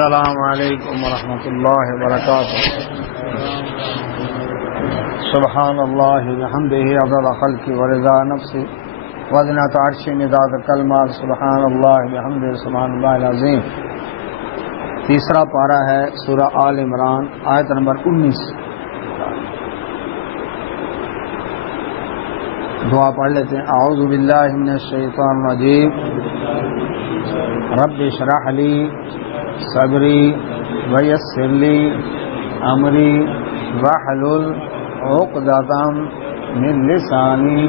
السلام علیکم ورحمۃ اللہ وبرکاتہ. سبحان اللہ بحمدہ عدد خلقہ ورضا نفسہ وزنۃ عرشہ مداد کلمات. سبحان اللہ بحمدہ سبحان اللہ العظیم. تیسرا پارہ ہے سورہ آل عمران، آیت نمبر 19. دعا پڑھ لیتے ہیں. اعوذ باللہ من الشیطان الرجیم. رب اشرح لی صدری ویسر لی امری واحلل عقدۃ من لسانی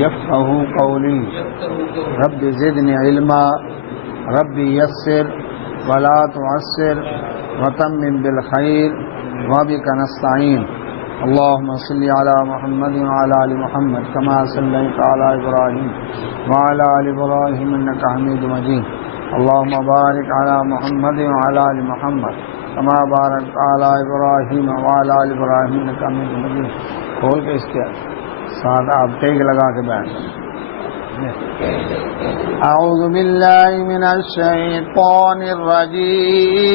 یفقہوا قولی. رب زدنی علما رب یسر ولا تعسر وتمم بالخیر وبک نستعین. اللهم صل على محمد وعلى آل محمد كما صليت على إبراهيم وعلى آل إبراهيم إنك حميد مجيد. اللهم بارك على محمد وعلى آل محمد كما باركت على إبراهيم وعلى آل إبراهيم إنك حميد مجيد. کھول کے اس کے ساتھ آپ ٹیک لگا کے بیٹھ. اعوذ باللہ من الشیطان الرجیم.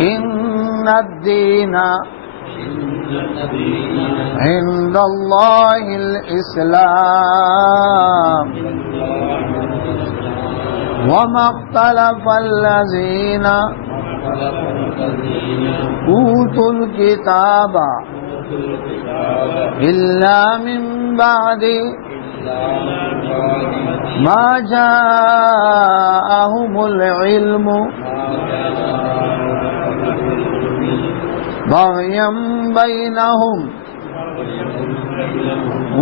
ان الدین عند اللہ الاسلام وما اختلف الذین اوتوا الکتاب الا من بعد ما جاءهم العلم بغيا بينهم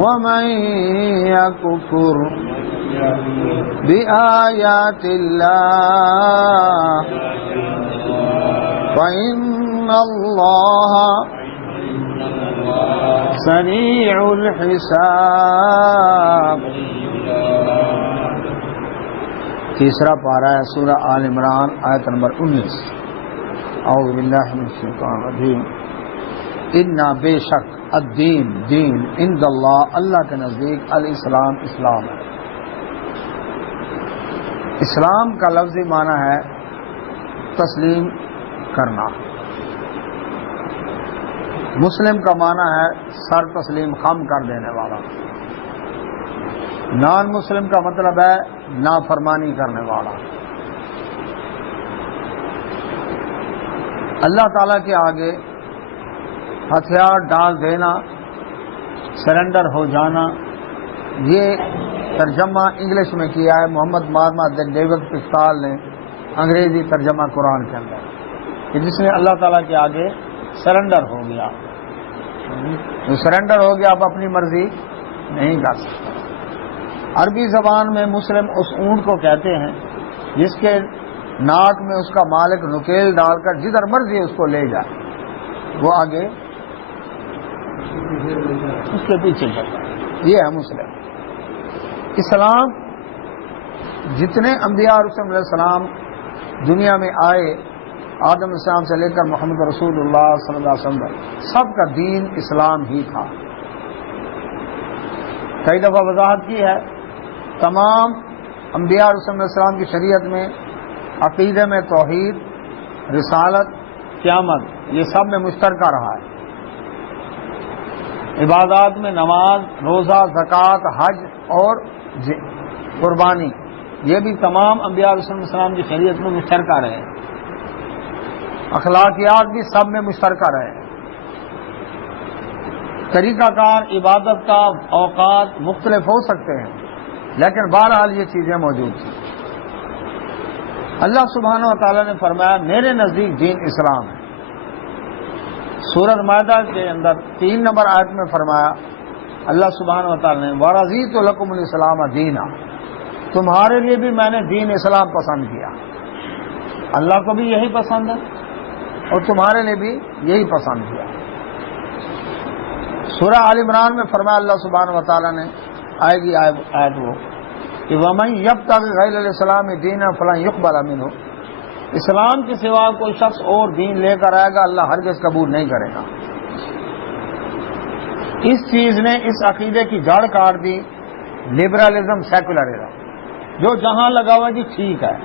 ومن يكفر بآيات الله فإن الله سريع الحساب. تیسرا پارہ ہے سورہ آل عمران، آیت نمبر 19. اعوذ باللہ من الشیطان الرجیم. انا بے شک الدین دین عند اللہ اللہ کے نزدیک الاسلام اسلام ہے. اسلام کا لفظی معنی ہے تسلیم کرنا. مسلم کا معنی ہے سر تسلیم خم کر دینے والا. نان مسلم کا مطلب ہے نافرمانی کرنے والا. اللہ تعالیٰ کے آگے ہتھیار ڈال دینا، سرنڈر ہو جانا، یہ ترجمہ انگلش میں کیا ہے محمد مارما ڈیوڈ پستال نے انگریزی ترجمہ قرآن کے اندر، کہ جس نے اللہ تعالیٰ کے آگے سرنڈر ہو گیا. جو سرنڈر ہو گیا اب اپنی مرضی نہیں کر سکتا. عربی زبان میں مسلم اس اونٹ کو کہتے ہیں جس کے ناک میں اس کا مالک نکیل ڈال کر جدھر مرضی اس کو لے جائے، وہ آگے اس کے پیچھے چلتا ہے. یہ ہے مسلم. اسلام جتنے انبیاء علیہ السلام دنیا میں آئے، آدم علیہ السلام سے لے کر محمد رسول اللہ صلی اللہ علیہ وسلم، سب کا دین اسلام ہی تھا. کئی دفعہ وضاحت کی ہے، تمام انبیاء علیہ السلام کی شریعت میں عقیدے میں توحید، رسالت، قیامت، یہ سب میں مشترکہ رہا ہے. عبادات میں نماز، روزہ، زکوٰۃ، حج اور قربانی، یہ بھی تمام انبیاء علیہ السلام کی شریعت میں مشترکہ رہے. اخلاقیات بھی سب میں مشترکہ رہے. طریقہ کار عبادت کا اوقات مختلف ہو سکتے ہیں، لیکن بہرحال یہ چیزیں موجود تھیں. اللہ سبحانہ و تعالیٰ نے فرمایا میرے نزدیک دین اسلام ہے. سورۃ مائدہ کے اندر 3 نمبر آیت میں فرمایا اللہ سبحانہ و تعالیٰ نے وَرَضِيتُ لَكُمُ الْإِسْلَامَ دِينًا، تمہارے لیے بھی میں نے دین اسلام پسند کیا. اللہ کو بھی یہی پسند ہے اور تمہارے لیے بھی یہی پسند کیا. سورہ آل عمران میں فرمایا اللہ سبحانہ و تعالیٰ نے، آئے گی آیت وہ کہ وَمَن يَبْتَغِ غَيْرَ الْإِسْلَامِ دِينًا فَلَن يُقْبَلَ مِنْهُ، اسلام کے سوا کوئی شخص اور دین لے کر آئے گا اللہ ہرگز قبول نہیں کرے گا. اس چیز نے اس عقیدے کی جڑ کاٹ دی، لبرلزم سیکولرزم. جو جہاں لگا ہوا جی ٹھیک ہے،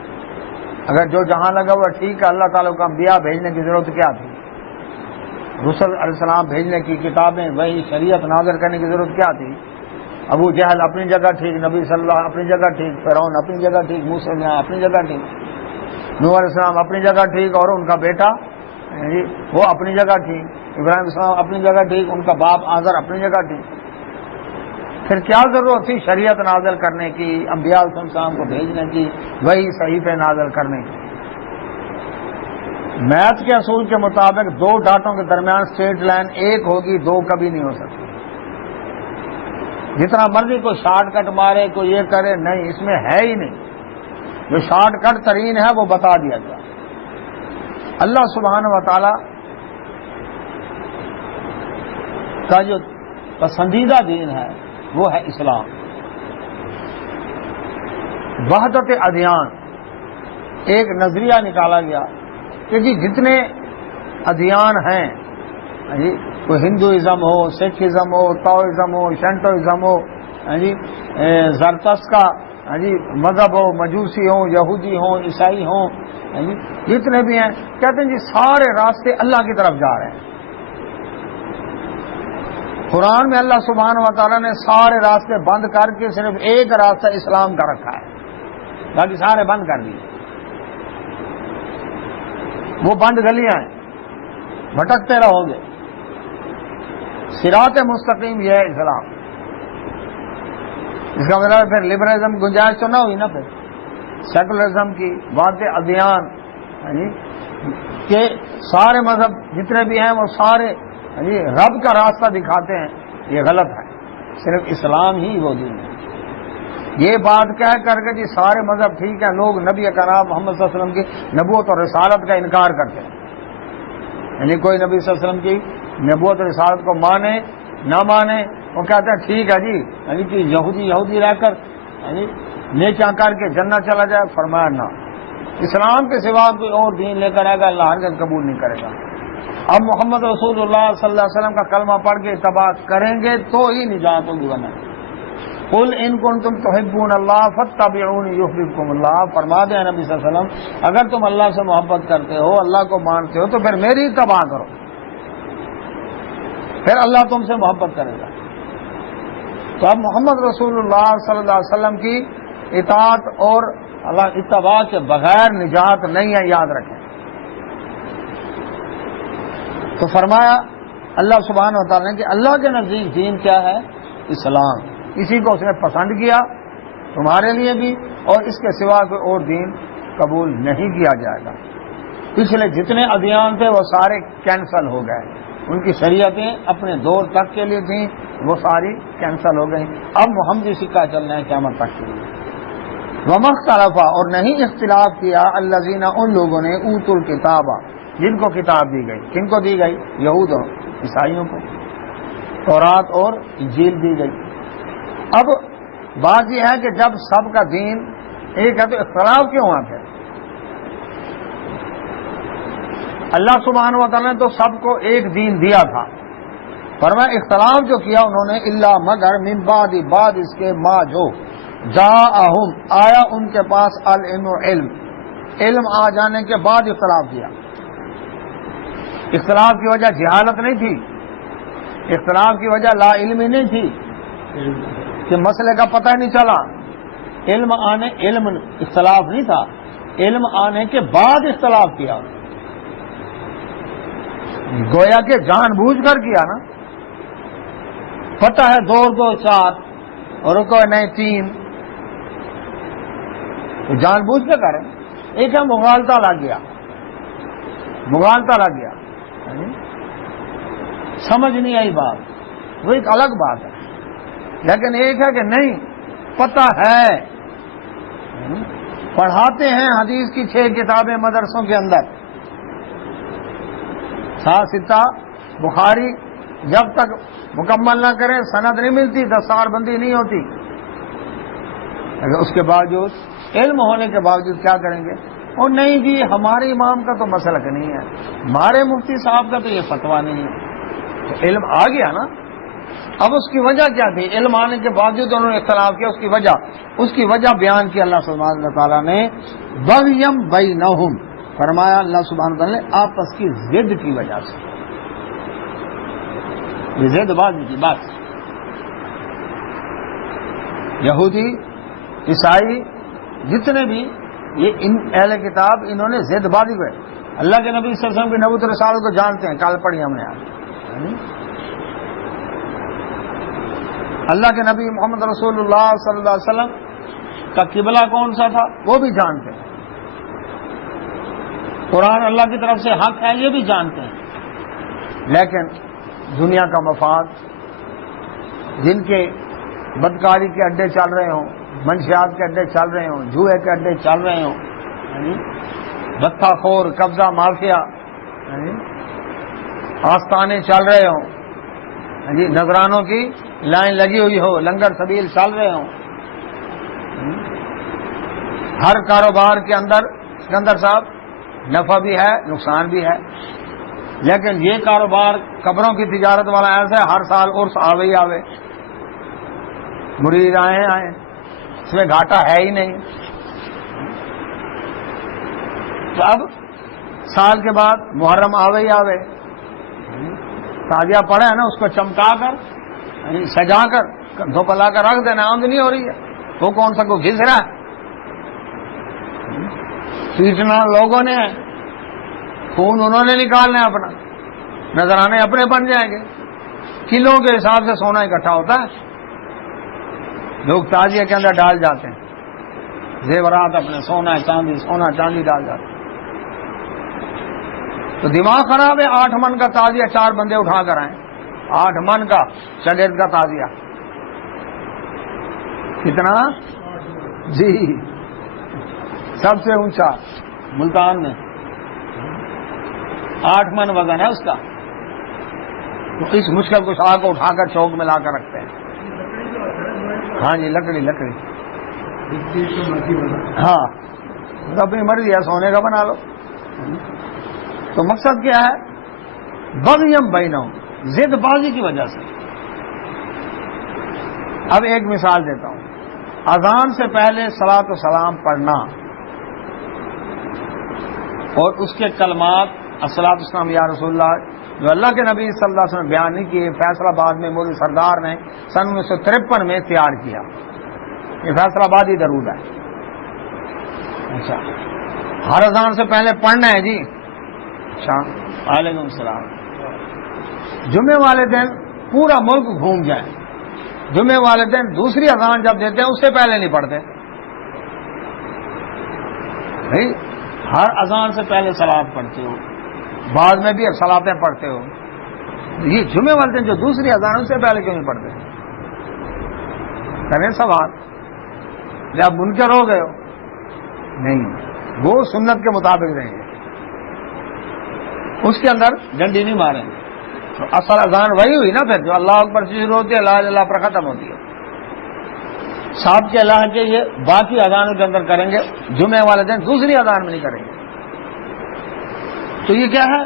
اگر جو جہاں لگا ہوا ٹھیک ہے، اللہ تعالیٰ کو انبیاء بھیجنے کی ضرورت کیا تھی؟ رسول علیہ السلام بھیجنے کی، کتابیں وہی شریعت نازل کرنے کی ضرورت کیا تھی؟ ابو جہل اپنی جگہ ٹھیک، نبی صلی اللہ اپنی جگہ ٹھیک، فرعون اپنی جگہ ٹھیک، موسیٰ اپنی جگہ ٹھیک، نوح علیہ السلام اپنی جگہ ٹھیک، اور ان کا بیٹا وہ اپنی جگہ ٹھیک، ابراہیم علیہ السلام اپنی جگہ ٹھیک، ان کا باپ آزر اپنی جگہ ٹھیک. پھر کیا ضرورت تھی شریعت نازل کرنے کی، انبیاء علیہ السلام کو بھیجنے کی، وہی صحیفے نازل کرنے کی؟ میتھ کے اصول کے مطابق دو ڈاٹوں کے درمیان اسٹریٹ لائن ایک ہوگی، دو کبھی نہیں ہو سکتی. جتنا مرضی کوئی شارٹ کٹ مارے، کوئی یہ کرے، نہیں، اس میں ہے ہی نہیں. جو شارٹ کٹ ترین ہے وہ بتا دیا گیا. اللہ سبحانہ و تعالی کا جو پسندیدہ دین ہے وہ ہے اسلام. وحدت ادیان ایک نظریہ نکالا گیا کہ جی جتنے ادیان ہیں، جی کوئی ہندوازم ہو، سکھزم ہو، تاؤزم ہو، شنٹوازم ہو، جی زرتشت کا جی مذہب ہو، مجوسی ہوں، یہودی ہوں، عیسائی ہوں، جی جتنے بھی ہیں، کہتے ہیں جی سارے راستے اللہ کی طرف جا رہے ہیں. قرآن میں اللہ سبحانہ و تعالیٰ نے سارے راستے بند کر کے صرف ایک راستہ اسلام کا رکھا ہے، باقی سارے بند کر دیے. وہ بند گلیاں ہیں، بھٹکتے رہو گے. صراط مستقیم یہ ہے اسلام. اس کا مطلب پھر لبرلزم گنجائش تو نہ ہوئی نا، پھر سیکولرزم کی باتیں، ادیان کہ سارے مذہب جتنے بھی ہیں وہ سارے رب کا راستہ دکھاتے ہیں، یہ غلط ہے. صرف اسلام ہی وہ دین ہے. یہ بات کہہ کر کے جی سارے مذہب ٹھیک ہیں، لوگ نبی کرام محمد صلی اللہ علیہ وسلم کی نبوت اور رسالت کا انکار کرتے ہیں. یعنی کوئی نبی صلی اللہ علیہ وسلم کی نبوت اور رسالت کو مانے نہ مانے، وہ کہتے ہیں ٹھیک ہے جی، یعنی کہ یہودی رہ کر نیکیاں کر کے جنت چلا جائے. فرمایا نہ، اسلام کے سوا کوئی اور دین لے کر آئے گا اللہ ہرگز قبول نہیں کرے گا. اب محمد رسول اللہ صلی اللہ علیہ وسلم کا کلمہ پڑھ کے اتباع کریں گے تو ہی نجات ہوگی. ورنہ قل ان کنتم تحبون اللہ فاتبعونی یحببکم اللہ. فرما دیں نبی صلی اللہ علیہ وسلم اگر تم اللہ سے محبت کرتے ہو، اللہ کو مانتے ہو، تو پھر میری اتباع کرو، پھر اللہ تم سے محبت کرے گا. تو اب محمد رسول اللہ صلی اللہ علیہ وسلم کی اطاعت اور اللہ اتباع کے بغیر نجات نہیں ہے، یاد رکھیں. تو فرمایا اللہ سبحانہ و تعالیٰ نے کہ اللہ کے نزدیک دین کیا ہے؟ اسلام. اسی کو اس نے پسند کیا تمہارے لیے بھی، اور اس کے سوا کوئی اور دین قبول نہیں کیا جائے گا. پچھلے جتنے ادیان تھے وہ سارے کینسل ہو گئے، ان کی شریعتیں اپنے دور تک کے لیے تھیں، وہ ساری کینسل ہو گئیں. اب محمدی سکہ چلنا ہے قیامت تک کے لیے. ومختلفا اور نہیں اختلاف کیا الذین ان لوگوں نے اوتوا الکتاب جن کو کتاب دی گئی. کن کو دی گئی؟ یہود اور عیسائیوں کو تورات اور انجیل دی گئی. اب بات یہ ہے کہ جب سب کا دین ایک ہے تو اختلاف کیوں ہوا؟ پھر اللہ سبحانہ و تعالیٰ نے تو سب کو ایک دین دیا تھا، فرمایا اختلاف جو کیا انہوں نے الا مگر من بعد اس کے ما جو جاءہم آیا ان کے پاس العلم علم آ جانے کے بعد اختلاف کیا. اختلاف کی وجہ جہالت نہیں تھی، اختلاف کی وجہ لا علمی نہیں تھی کہ مسئلے کا پتہ نہیں چلا. علم اختلاف نہیں تھا، علم آنے کے بعد اختلاف کیا. گویا کہ جان بوجھ کر کیا نا. پتہ ہے 2 اور 2 4 اور رکو نہیں 3، تو جان بوجھ کے کریں. ایک ہے مغالطہ لگ گیا، سمجھ نہیں آئی بات، وہ ایک الگ بات ہے. لیکن ایک ہے کہ نہیں پتہ ہے، پڑھاتے ہیں حدیث کی 6 کتابیں مدرسوں کے اندر، 6 بخاری جب تک مکمل نہ کریں سند نہیں ملتی، دستار بندی نہیں ہوتی. لیکن اس کے باوجود علم ہونے کے باوجود کیا کریں گے؟ اور نہیں جی ہمارے امام کا تو مسلک نہیں ہے، ہمارے مفتی صاحب کا تو یہ فتویٰ نہیں ہے. تو علم آ گیا نا. اب اس کی وجہ کیا تھی؟ علم آنے کے باوجود انہوں نے اختلاف کیا، اس کی وجہ بیان کی اللہ سبحانہ تعالیٰ نے بغیم بینہم، فرمایا اللہ سبحانہ تعالیٰ نے آپس کی ضد کی وجہ سے، یہ ضد بازی کی بات، یہودی عیسائی جتنے بھی یہ ان اہل کتاب انہوں نے ضد بازی کو، اللہ کے نبی صلی اللہ علیہ وسلم کی نبوت رسالت کو جانتے ہیں، کل پڑھی ہم نے آج، اللہ کے نبی محمد رسول اللہ صلی اللہ علیہ وسلم کا قبلہ کون سا تھا وہ بھی جانتے ہیں، قرآن اللہ کی طرف سے حق ہے یہ بھی جانتے ہیں، لیکن دنیا کا مفاد، جن کے بدکاری کے اڈے چل رہے ہوں، منشیات کے اڈے چل رہے ہوں، جوئے کے اڈے چل رہے ہوں، بتہ خور، قبضہ مافیا، آستانے چل رہے ہوں، نذرانوں کی لائن لگی ہوئی ہو، لنگر سبیل چل رہے ہوں، ہر کاروبار کے اندر سکندر صاحب نفع بھی ہے نقصان بھی ہے، لیکن یہ کاروبار قبروں کی تجارت والا ایسا ہے ہر سال عرس آوے ہی آوے، مرید آئے اس میں گھاٹا ہے ہی نہیں، تو اب سال کے بعد محرم آوے ہی آوے، تازیہ پڑا ہے نا، اس کو چمکا کر سجا کر دھوپلا کر رکھ دینا، آمدنی ہو رہی ہے، وہ کون سا کو گھس رہا ہے، پیٹنا لوگوں نے ہے، خون انہوں نے نکالنا ہے اپنا، نذرانے اپنے بن جائیں گے، کلوں کے حساب سے سونا اکٹھا ہوتا ہے، لوگ تازیہ کے اندر ڈال جاتے ہیں زیورات اپنے، سونا چاندی ڈال جاتے ہیں، تو دماغ خراب ہے، 8 من کا تازیہ 4 بندے اٹھا کر آئیں، 8 من کا شگرد کا تازیہ، کتنا جی سب سے اونچا ملتان میں 8 من وزن ہے اس کا، تو اس مشکل کشا کو اٹھا کر چوک میں لا کر رکھتے ہیں، ہاں جی لکڑی ہاں اپنی مرضی ہے، سونے کا بنا لو، تو مقصد کیا ہے؟ بغیم بینہم، ضد بازی کی وجہ سے۔ اب ایک مثال دیتا ہوں، اذان سے پہلے صلاۃ و سلام پڑھنا اور اس کے کلمات الصلاۃ والسلام یا رسول اللہ جو اللہ کے نبی صلی اللہ علیہ وسلم بیان نہیں کیے، فیصلہ آباد میں مودی سردار نے سن 1953 میں تیار کیا، یہ فیصلہ آبادی درود ہے، اچھا ہر اذان سے پہلے پڑھنا ہے جی، اچھا وعلیکم السلام، جمعے والے دن پورا ملک گھوم جائے، جمعے والے دن دوسری اذان جب دیتے ہیں اس سے پہلے نہیں پڑھتے بھائی، ہر اذان سے پہلے صلوات پڑھتے ہو، بعد میں بھی صلاتیں پڑھتے ہو، یہ جمعے والے دن جو دوسری اذان اس سے پہلے کیوں نہیں پڑھتے؟ کریں سوال، جب منکر ہو گئے ہو نہیں، وہ سنت کے مطابق رہیں گے، اس کے اندر ڈنڈی نہیں ماریں گے، تو اصل اذان وہی ہوئی نا پھر جو اللہ اکبر سے شروع ہوتی ہے، لا الہ الا اللہ پر ختم ہوتی ہے، صاحب کے اللہ کے یہ باقی اذانوں کے اندر کریں گے، جمعے والے دن دوسری اذان میں نہیں کریں گے، تو یہ کیا ہے؟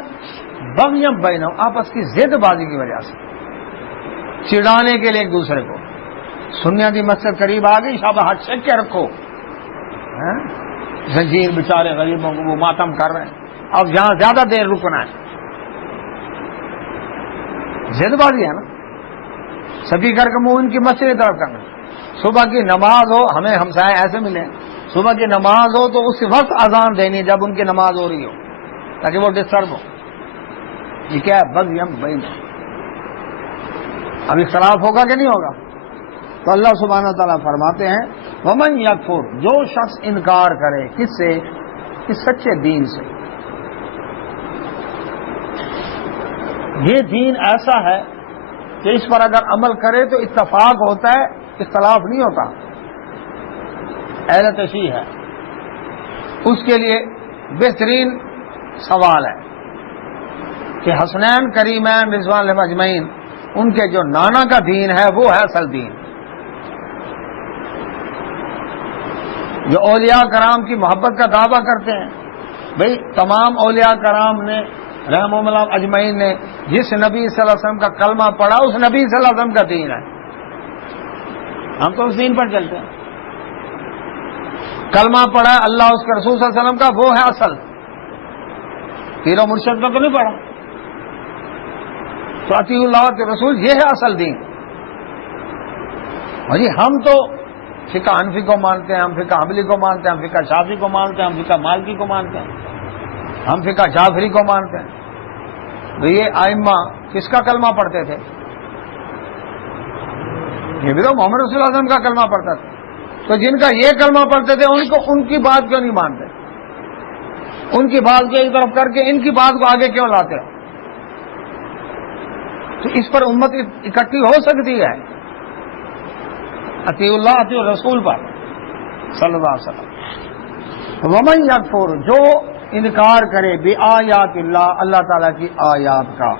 بغیم بینہم، آپس کی ضد بازی کی وجہ سے، چڑانے کے لیے ایک دوسرے کو، سنیاں دی مسجد قریب آ گئی، شابہ ہاتھ چھک کے رکھو، زنجیر بیچارے غریبوں کو وہ ماتم کر رہے ہیں، اب جہاں زیادہ دیر رکنا ہے، ضد بازی ہے نا، سبھی کر کے منہ ان کی مسجد کی طرف کرنا، صبح کی نماز ہو، ہمیں ہمسائے ایسے ملے، صبح کی نماز ہو تو اس وقت اذان دینی جب ان کی نماز ہو رہی ہو تاکہ وہ ڈسٹرب ہو، یہ کیا ہے؟ بغیم بینہم، اب اختلاف ہوگا کہ نہیں ہوگا؟ تو اللہ سبحانہ تعالیٰ فرماتے ہیں ومن یکفر، جو شخص انکار کرے، کس سے؟ اس سچے دین سے، یہ دین ایسا ہے کہ اس پر اگر عمل کرے تو اتفاق ہوتا ہے، اختلاف نہیں ہوتا، اہل تشیع ہے، اس کے لیے بہترین سوال ہے کہ حسنین کریمین رضوان اللہ اجمعین، ان کے جو نانا کا دین ہے وہ ہے اصل دین، جو اولیاء کرام کی محبت کا دعویٰ کرتے ہیں، بھئی تمام اولیاء کرام نے رحمہم اللہ اجمعین نے جس نبی صلی اللہ علیہ وسلم کا کلمہ پڑھا اس نبی صلی اللہ علیہ وسلم کا دین ہے. ہم تو اس دین پر چلتے ہیں. کلمہ پڑھا اللہ اس کے رسول صلی اللہ علیہ وسلم کا، وہ ہے اصل. پیر و مرشد کا تو نہیں پڑھا. تو اطیع اللہ کے رسول یہ ہے اصل دین. اور جی ہم تو فقہ حنفی کو مانتے ہیں، ہم فقہ حنبلی کو مانتے ہیں، ہم فقہ شافعی کو مانتے ہیں، ہم فقہ مالکی کو مانتے ہیں، ہم فقہ جعفری کو مانتے ہیں. تو یہ ائمہ کس کا کلمہ پڑھتے تھے؟ یہ بھی تو محمد رسول اللہ علیہ وسلم کا کلمہ پڑھتا تھا. تو جن کا یہ کلمہ پڑھتے تھے ان کی بات کیوں نہیں مانتے؟ ان کی بات کو ایک طرف کر کے ان کی بات کو آگے کیوں لاتے ہو؟ تو اس پر امت اکٹھی ہو سکتی ہے اطیع اللہ اطیع الرسول پر صلی اللہ علیہ وسلم. ومن یکفر، جو انکار کرے بآیات اللہ، اللہ تعالیٰ کی آیات کا،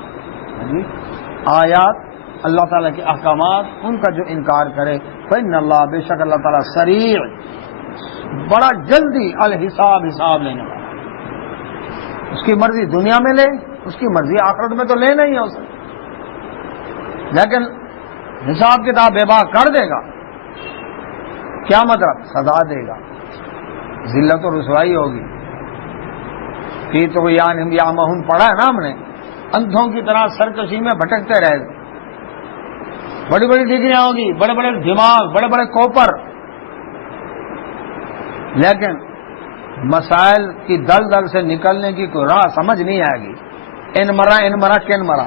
آیات اللہ تعالیٰ کے احکامات، ان کا جو انکار کرے، فإن اللہ، بے شک اللہ تعالیٰ سریع، بڑا جلدی الحساب، حساب لینے والا. اس کی مرضی دنیا میں لے، اس کی مرضی آخرت میں تو لینا ہی ہے اسے، لیکن حساب کتاب بے باک کر دے گا. کیا مطلب؟ سزا دے گا، ذلت و رسوائی ہوگی. فی طغیانہم یعمہون پڑھا ہے نا ہم نے، اندھوں کی طرح سرکشی میں بھٹکتے رہے گا. بڑی بڑی ڈگریاں ہوگی، بڑے بڑے دماغ، بڑے بڑے کوپر، لیکن مسائل کی دل سے نکلنے کی کوئی راہ سمجھ نہیں آئے گی. ان مرا کن مرا.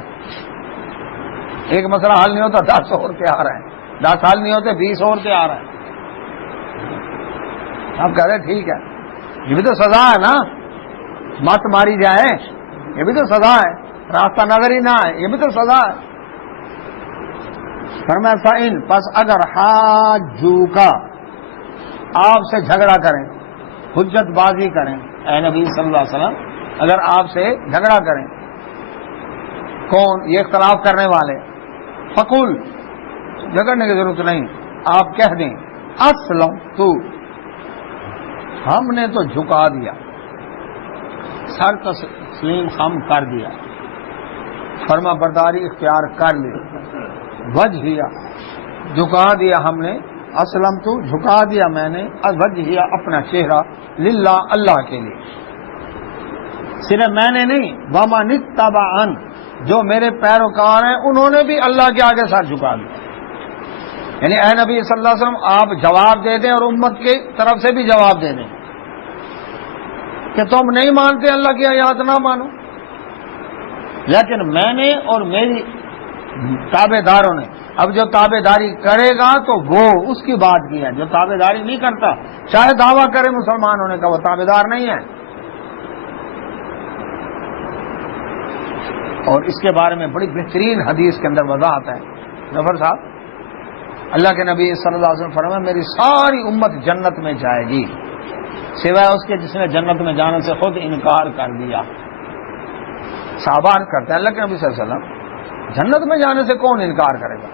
ایک مسئلہ حل نہیں ہوتا 10 عورتیں آ رہے ہیں، 10 حل نہیں ہوتے 20 عورتیں آ رہے ہیں. آپ کہہ رہے ٹھیک ہے، یہ بھی تو سزا ہے نا، مت ماری جائے یہ بھی تو سزا ہے، راستہ نظر ہی نہ آئے یہ بھی تو سزا ہے. فرمایا فَإِن، پس اگر حاجوکا، آپ سے جھگڑا کریں، حجت بازی کریں، اے نبی صلی اللہ علیہ وسلم اگر آپ سے جھگڑا کریں، کون؟ یہ اختلاف کرنے والے. فقول، جھگڑنے کی ضرورت نہیں، آپ کہہ دیں اسلم تو، ہم نے تو جھکا دیا، سر تسلیم ہم کر دیا، فرما برداری اختیار کر لی. وجہیہ، جھکا دیا ہم نے، اسلم تو جھکا دیا میں نے، وجہیہ اپنا چہرہ، للہ اللہ کے لیے. صرف میں نے نہیں، ومن اتبعن، جو میرے پیروکار ہیں انہوں نے بھی اللہ کے آگے سر جھکا دیا. یعنی اے نبی صلی اللہ علیہ وسلم آپ جواب دے دیں اور امت کی طرف سے بھی جواب دے دیں کہ تم نہیں مانتے اللہ کی آیات نہ مانو، لیکن میں نے اور میری تابع داروں نے. اب جو تابع داری کرے گا تو وہ اس کی بات کی ہے، جو تابع داری نہیں کرتا چاہے دعویٰ کرے مسلمان ہونے کا، وہ تابع دار نہیں ہے. اور اس کے بارے میں بڑی بہترین حدیث کے اندر وضاحت ہے. ظفر صاحب، اللہ کے نبی صلی اللہ علیہ وسلم فرمایا میری ساری امت جنت میں جائے گی سوائے اس کے جس نے جنت میں جانے سے خود انکار کر دیا. صحابہ کرتے ہیں اللہ کے نبی صلی اللہ علیہ وسلم جنت میں جانے سے کون انکار کرے گا؟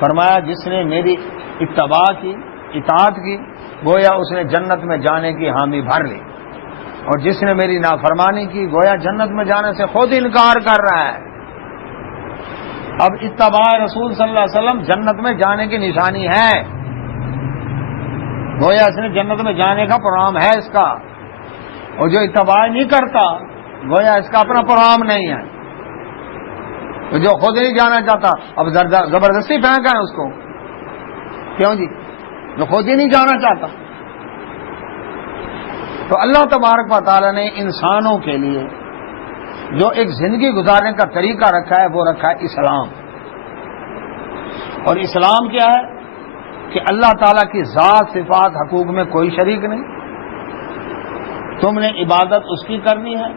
فرمایا جس نے میری اتباع کی، اطاعت کی، گویا اس نے جنت میں جانے کی حامی بھر لی، اور جس نے میری نافرمانی کی گویا جنت میں جانے سے خود انکار کر رہا ہے. اب اتباع رسول صلی اللہ علیہ وسلم جنت میں جانے کی نشانی ہے، گویا اس نے جنت میں جانے کا پروگرام ہے اس کا. اور جو اتباع نہیں کرتا گویا اس کا اپنا پروگرام نہیں ہے. تو جو خود نہیں جانا چاہتا اب زبردستی پھینکا ہے اس کو، کیوں جی؟ جو خود ہی نہیں جانا چاہتا. تو اللہ تبارک و تعالی نے انسانوں کے لیے جو ایک زندگی گزارنے کا طریقہ رکھا ہے وہ رکھا ہے اسلام. اور اسلام کیا ہے کہ اللہ تعالیٰ کی ذات، صفات، حقوق میں کوئی شریک نہیں. تم نے عبادت اس کی کرنی ہے،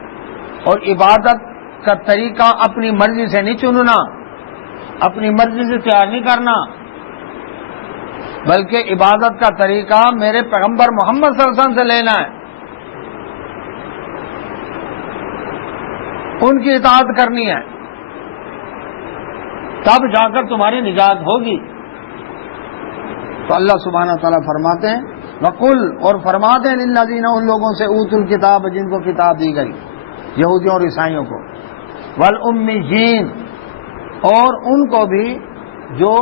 اور عبادت کا طریقہ اپنی مرضی سے نہیں چننا، اپنی مرضی سے تیار نہیں کرنا، بلکہ عبادت کا طریقہ میرے پیغمبر محمد صلی اللہ علیہ وسلم سے لینا ہے، ان کی اطاعت کرنی ہے، تب جا کر تمہاری نجات ہوگی. تو اللہ سبحانہ تعالیٰ فرماتے ہیں وَقُلْ، اور فرماتے ہیں لِلَّذِينَ، ان لوگوں سے اوتوا الکتاب جن کو کتاب دی گئی، یہودیوں اور عیسائیوں کو، والامیین، اور ان کو بھی جو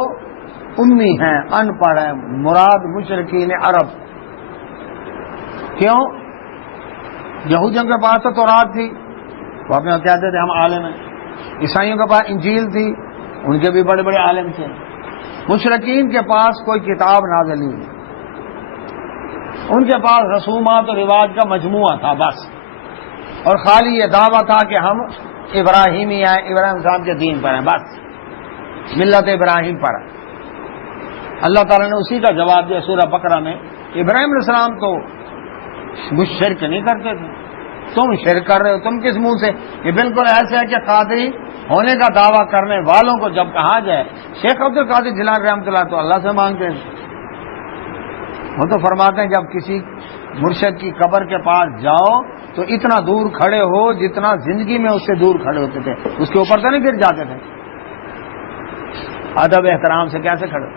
امی ہیں، ان پڑھ ہیں، مراد مشرکین عرب۔ کیوں؟ یہودیوں کے پاس تو تورات تھی، وہ اپنے کہتے تھے ہم عالم ہیں، عیسائیوں کے پاس انجیل تھی، ان کے بھی بڑے بڑے عالم تھے، مشرکین کے پاس کوئی کتاب نازل نہیں ہوئی، ان کے پاس رسومات و رواج کا مجموعہ تھا بس، اور خالی یہ دعویٰ تھا کہ ہم ابراہیمی ہیں، ابراہیم صاحب کے دین پر ہیں، بس ملت ابراہیم پر ہے۔ اللہ تعالیٰ نے اسی کا جواب دیا سورہ بقرہ میں، ابراہیم علیہ السلام تو شرک نہیں کرتے تھے، تم شرک کر رہے ہو، تم کس منہ سے؟ یہ بالکل ایسا ہے کہ قادری ہونے کا دعویٰ کرنے والوں کو جب کہا جائے شیخ عبد القادر جیلانی رحمۃ اللہ تو اللہ سے مانگتے ہیں، وہ تو فرماتے ہیں جب کسی مرشد کی قبر کے پاس جاؤ تو اتنا دور کھڑے ہو جتنا زندگی میں اس سے دور کھڑے ہوتے تھے، اس کے اوپر تو نہیں گر جاتے تھے، ادب احترام سے کیسے کھڑے۔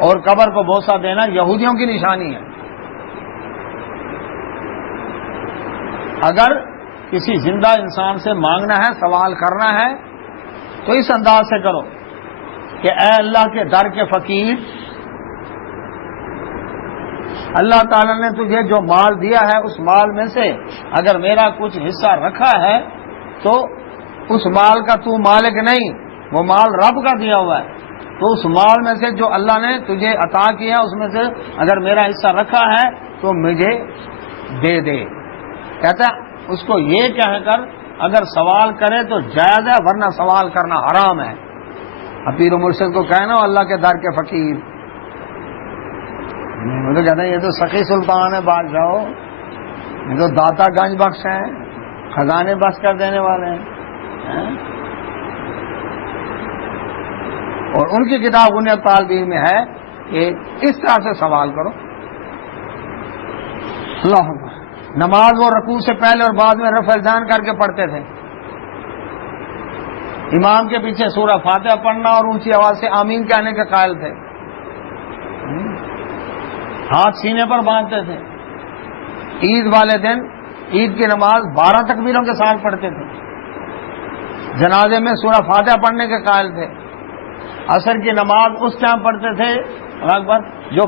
اور قبر کو بوسہ دینا یہودیوں کی نشانی ہے، اگر کسی زندہ انسان سے مانگنا ہے، سوال کرنا ہے تو اس انداز سے کرو کہ اے اللہ کے در کے فقیر، اللہ تعالیٰ نے تجھے جو مال دیا ہے اس مال میں سے اگر میرا کچھ حصہ رکھا ہے تو اس مال کا تو مالک نہیں، وہ مال رب کا دیا ہوا ہے، تو اس مال میں سے جو اللہ نے تجھے عطا کیا اس میں سے اگر میرا حصہ رکھا ہے تو مجھے دے دے۔ کہتا ہے اس کو یہ کہہ کر اگر سوال کرے تو جائز ہے، ورنہ سوال کرنا حرام ہے۔ پیر و مرشد کو کہنا اللہ کے در کے فقیر، وہ تو کہتے ہیں یہ تو سخی سلطان ہے، بادشاہ، یہ تو داتا گنج بخش ہیں، خزانے بخش کر دینے والے ہیں۔ اور ان کی کتاب بنیاد طالبین میں ہے کہ اس طرح سے سوال کرو۔ اللہ اکبر۔ نماز وہ رکوع سے پہلے اور بعد میں رفع دھیان کر کے پڑھتے تھے، امام کے پیچھے سورہ فاتحہ پڑھنا اور اونچی آواز سے آمین کہنے کے قائل تھے، ہاتھ سینے پر باندھتے تھے، عید والے دن عید کی نماز 12 تکبیروں کے ساتھ پڑھتے تھے، جنازے میں سورہ فاتحہ پڑھنے کے قائل تھے، عصر کی نماز اس ٹائم پڑھتے تھے اللہ اکبر جو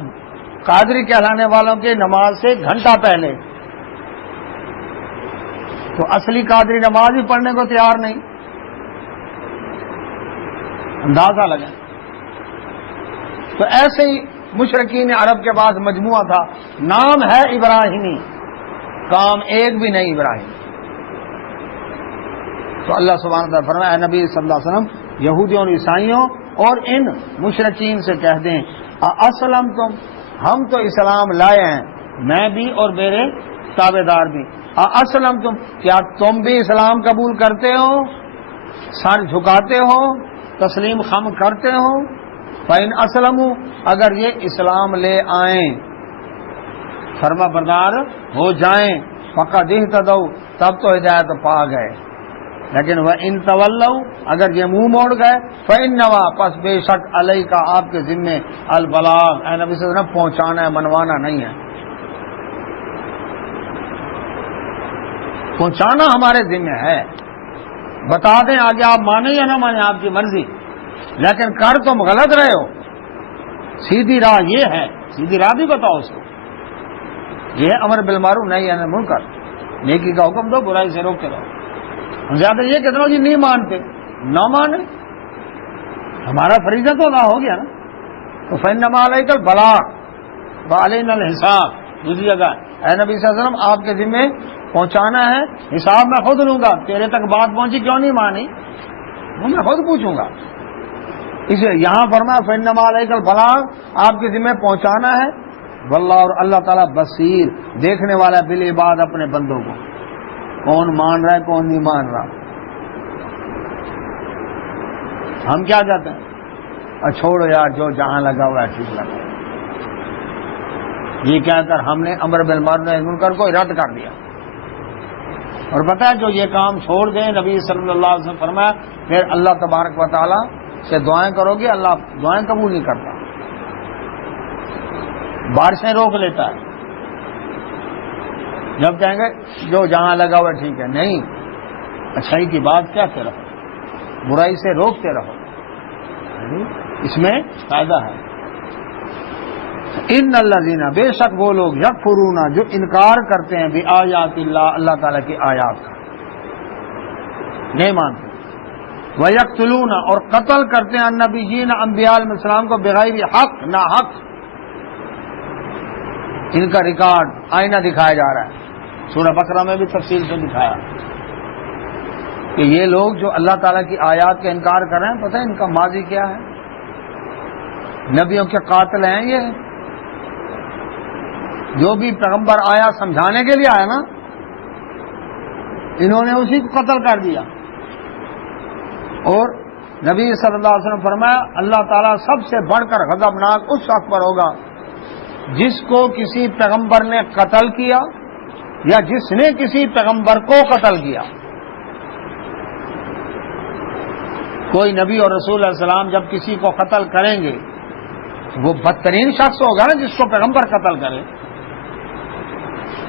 قادری کہلانے والوں کی نماز سے گھنٹہ پہلے، تو اصلی قادری نماز بھی پڑھنے کو تیار نہیں، اندازہ لگا۔ تو ایسے ہی مشرکین عرب کے بعد مجموعہ تھا، نام ہے ابراہیمی، کام ایک بھی نہیں ابراہیم۔ تو اللہ سبحانہ وتعالیٰ فرمایا اے نبی صلی اللہ علیہ وسلم یہودیوں اور عیسائیوں اور ان مشرکین سے کہہ دیں اسلم تم، ہم تو اسلام لائے ہیں، میں بھی اور میرے تابع دار بھی، اسلم تم، کیا تم بھی اسلام قبول کرتے ہو، سر جھکاتے ہو، تسلیم خم کرتے ہو؟ فَإِنْ أَسْلَمُوا، اگر یہ اسلام لے آئیں، فرما بردار ہو جائیں، فَقَدْ اهْتَدَوْا، تب تو ہدایت پا گئے، لیکن وَإِنْ تَوَلَّوْا، اگر یہ منہ موڑ گئے، فَإِنَّمَا، پس بے شک عَلَيْكَ، آپ کے ذمے، البلاغ، اے نبی صلی اللہ علیہ وسلم پہنچانا ہے، منوانا نہیں ہے، پہنچانا ہمارے ذمہ ہے، بتا دیں آگے آپ مانیں یا نہ مانیں آپ کی مرضی، لیکن کر تم غلط رہے ہو، سیدھی راہ یہ ہے، سیدھی راہ بھی بتاؤ اس کو، یہ ہے امر بالمعروف نہی عن المنکر، نیکی کا حکم دو، برائی سے روکتے رہو۔ زیادہ یہ کہ جی نہیں مانتے، نہ مانے، ہمارا فریضہ تو ادا ہو گیا نا، تو فإنما علیک البلاغ وعلینا الحساب۔ دوسری جگہ اے نبی صلی اللہ علیہ وسلم آپ کے ذمہ پہنچانا ہے، حساب میں خود لوں گا، تیرے تک بات پہنچی کیوں نہیں مانی وہ میں خود پوچھوں گا، اس لیے یہاں فرمایا فإنما علیک البلاغ، آپ کے ذمہ پہنچانا ہے، واللہ، اور اللہ تعالیٰ بصیر، دیکھنے والا بالعباد، اپنے بندوں کو، کون مان رہا ہے کون نہیں مان رہا۔ ہم کیا کہتے ہیں چھوڑو یار جو جہاں لگا ہوا ہے ٹھیک لگا، یہ کہہ کر ہم نے امر بالمعروف نہی عن المنکر کو رد کر دیا، اور پتہ ہے جو یہ کام چھوڑ دیں، نبی صلی اللہ علیہ وسلم فرمایا پھر اللہ تبارک و تعالیٰ سے دعائیں کرو گے، اللہ دعائیں قبول نہیں کرتا، بارشیں روک لیتا ہے، جب کہیں گے جو جہاں لگا ہوا ٹھیک ہے، نہیں، اچھائی کی بات کہتے رہو، برائی سے روکتے رہو، اس میں فائدہ ہے۔ ان الذین، بے شک وہ لوگ، یکفرون جو انکار کرتے ہیں، بآیات اللہ، اللہ تعالیٰ کی آیات کا نہیں مانتے، ویقتلون اور قتل کرتے ہیں النبیین، انبیاء علیہ السلام کو، بغیر حق، نہ حق۔ ان کا ریکارڈ آئینہ دکھایا جا رہا ہے، سورہ بقرہ میں بھی تفصیل سے دکھایا کہ یہ لوگ جو اللہ تعالیٰ کی آیات کا انکار کر رہے ہیں، پتہ ہے ان کا ماضی کیا ہے؟ نبیوں کے قاتل ہیں یہ، جو بھی پیغمبر آیا سمجھانے کے لیے آیا نا، انہوں نے اسی کو قتل کر دیا۔ اور نبی صلی اللہ علیہ وسلم فرمایا اللہ تعالیٰ سب سے بڑھ کر غضبناک اس شخص پر ہوگا جس کو کسی پیغمبر نے قتل کیا یا جس نے کسی پیغمبر کو قتل کیا۔ کوئی نبی اور رسول علیہ السلام جب کسی کو قتل کریں گے وہ بدترین شخص ہوگا نا جس کو پیغمبر قتل کرے،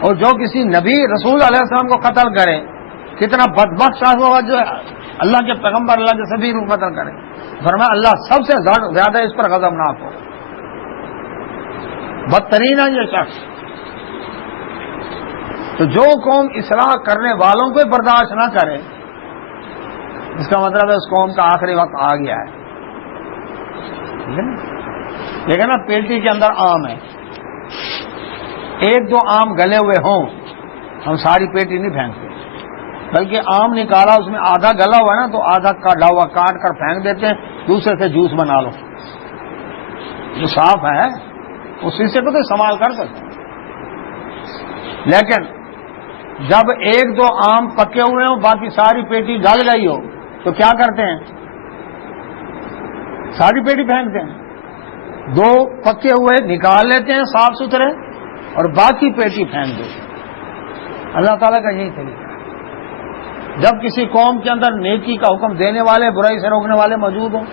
اور جو کسی نبی رسول علیہ السلام کو قتل کرے کتنا بدبخت شخص ہوگا جو اللہ کے پیغمبر اللہ کے سبھی کو قتل کرے۔ فرمایا اللہ سب سے زیادہ اس پر غضبناک ہو، بدترین ہے یہ شخص۔ تو جو قوم اصلاح کرنے والوں کو برداشت نہ کرے، اس کا مطلب ہے اس قوم کا آخری وقت آ گیا ہے۔ لیکن نا پیٹی کے اندر آم ہے، ایک دو آم گلے ہوئے ہوں ہم ساری پیٹی نہیں پھینکتے، بلکہ آم نکالا اس میں آدھا گلا ہوا ہے نا تو آدھا کاٹا ہوا کاٹ کر پھینک دیتے ہیں، دوسرے سے جوس بنا لو، جو صاف ہے اسی سے تو استعمال کر سکتے ہیں۔ لیکن جب ایک دو آم پکے ہوئے ہوں باقی ساری پیٹی گل گئی ہو تو کیا کرتے ہیں؟ ساری پیٹی پھینکتے ہیں، دو پکے ہوئے نکال لیتے ہیں صاف ستھرے اور باقی پیٹی پھینک دیتے ہیں۔ اللہ تعالیٰ کا یہی طریقہ ہے، جب کسی قوم کے اندر نیکی کا حکم دینے والے، برائی سے روکنے والے موجود ہوں،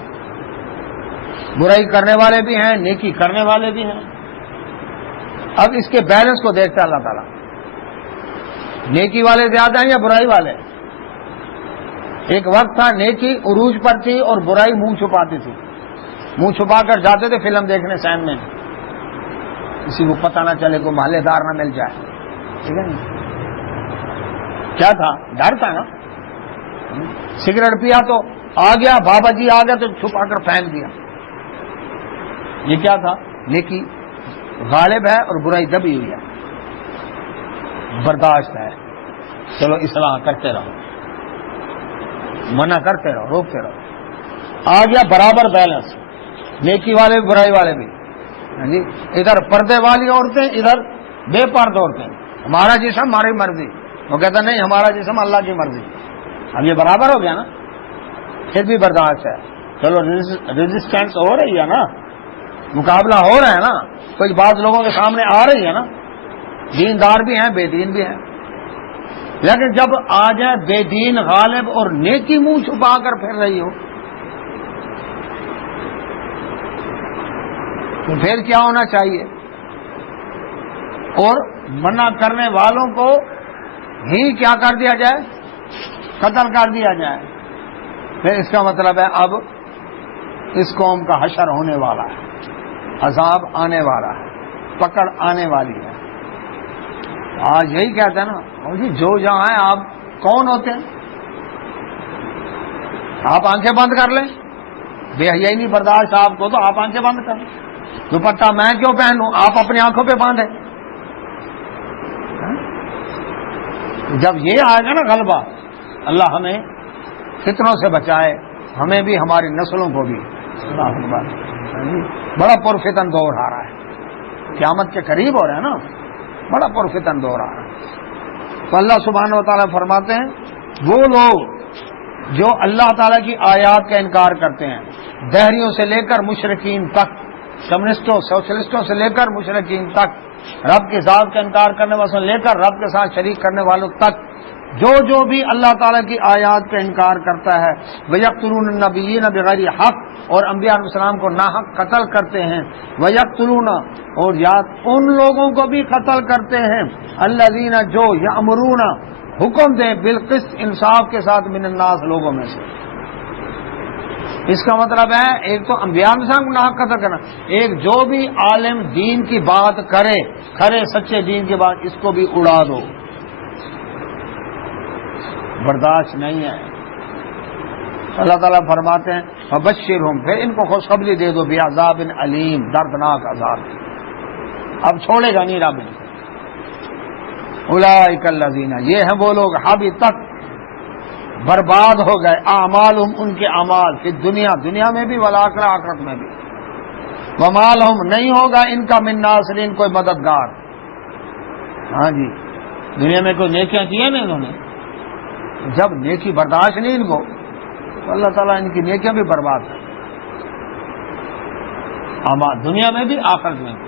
برائی کرنے والے بھی ہیں، نیکی کرنے والے بھی ہیں، اب اس کے بیلنس کو دیکھتا ہے اللہ تعالیٰ، نیکی والے زیادہ ہیں یا برائی والے؟ ایک وقت تھا نیکی عروج پر تھی اور برائی منہ چھپاتی تھی، منہ چھپا کر جاتے تھے فلم دیکھنے سین میں، کسی کو پتہ نہ چلے، کوئی محلے دار نہ مل جائے، ٹھیک ہے نا؟ کیا تھا؟ ڈر تھا نا۔ سگریٹ پیا تو آ گیا، بابا جی آ گیا تو چھپا کر پھینک دیا، یہ کیا تھا؟ نیکی غالب ہے اور برائی دبی ہوئی ہے، برداشت ہے، چلو اصلاح کرتے رہو، منع کرتے رہو، روکتے رہو، آ گیا برابر بیلنس، نیکی والے بھی برائی والے بھی، جی ادھر پردے والی عورتیں ادھر بے پردہ عورتیں، ہمارا جسم ہماری مرضی، وہ کہتا نہیں ہمارا جسم اللہ کی مرضی، اب یہ برابر ہو گیا نا، پھر بھی برداشت ہے، چلو ریزسٹینس ہو رہی ہے نا، مقابلہ ہو رہا ہے نا، کچھ بعض لوگوں کے سامنے آ رہی ہے نا، دیندار بھی ہیں بے دین بھی ہیں، لیکن جب آ جائے بے دین غالب اور نیکی منہ چھپا کر پھر رہی ہو تو پھر کیا ہونا چاہیے؟ اور منع کرنے والوں کو ہی کیا کر دیا جائے؟ قتل کر دیا جائے۔ پھر اس کا مطلب ہے اب اس قوم کا حشر ہونے والا ہے، عذاب آنے والا ہے، پکڑ آنے والی ہے۔ آج یہی کہتے ہیں نا جی جو جہاں ہیں آپ کون ہوتے ہیں؟ آپ آنکھیں بند کر لیں، بے حیائی نہیں برداشت آپ کو تو آپ آنکھیں بند کر لیں، دوپٹہ میں کیوں پہنوں؟ آپ اپنی آنکھوں پہ باندھیں۔ جب یہ آئے گا نا غلبہ، اللہ ہمیں فتنوں سے بچائے، ہمیں بھی ہماری نسلوں کو بھی۔ بڑا پرفتن دور آ رہا ہے، قیامت کے قریب ہو رہا ہے نا، بڑا پرفتن دور آ رہا ہے۔ تو اللہ سبحانہ و تعالیٰ فرماتے ہیں وہ لوگ جو اللہ تعالیٰ کی آیات کا انکار کرتے ہیں، دہریوں سے لے کر مشرکین تک، کمیونسٹوں سوشلسٹوں سے لے کر مشرکین تک، رب کی ذات کا انکار کرنے والوں سے لے کر رب کے ساتھ شریک کرنے والوں تک، جو بھی اللہ تعالیٰ کی آیات کا انکار کرتا ہے، وَيَقْتُلُونَ النَّبِيِّينَ بِغَيْرِ حق، اور انبیاء علیہ السلام کو ناحق قتل کرتے ہیں، وَيَقْتُلُونَ، اور ان لوگوں کو بھی قتل کرتے ہیں، الَّذِينَ جو یأمرون حکم دیں بالقسط انصاف کے ساتھ من الناس لوگوں میں سے. اس کا مطلب ہے ایک تو انبیاء کے ساتھ نہ قتل کرنا، ایک جو بھی عالم دین کی بات کرے کھرے سچے دین کی بات اس کو بھی اڑا دو، برداشت نہیں ہے. اللہ تعالیٰ فرماتے ہیں فبشرہم، پھر ان کو خوشخبری دے دو بعذاب علیم، دردناک عذاب. اب چھوڑے گا نہیں رب. اولئک الذین، یہ ہیں وہ لوگ حبطت، برباد ہو گئے اعمالہم، ان کے اعمال، فی دنیا میں بھی والآخرہ، آخرت میں بھی. وما لہم، نہیں ہوگا ان کا من ناصرین، کوئی مددگار. ہاں جی، دنیا میں کوئی نیکیاں کی ہیں نا انہوں نے، جب نیکی برداشت نہیں ان کو تو اللہ تعالیٰ ان کی نیکیاں بھی برباد ہے، دنیا میں بھی آخرت میں بھی،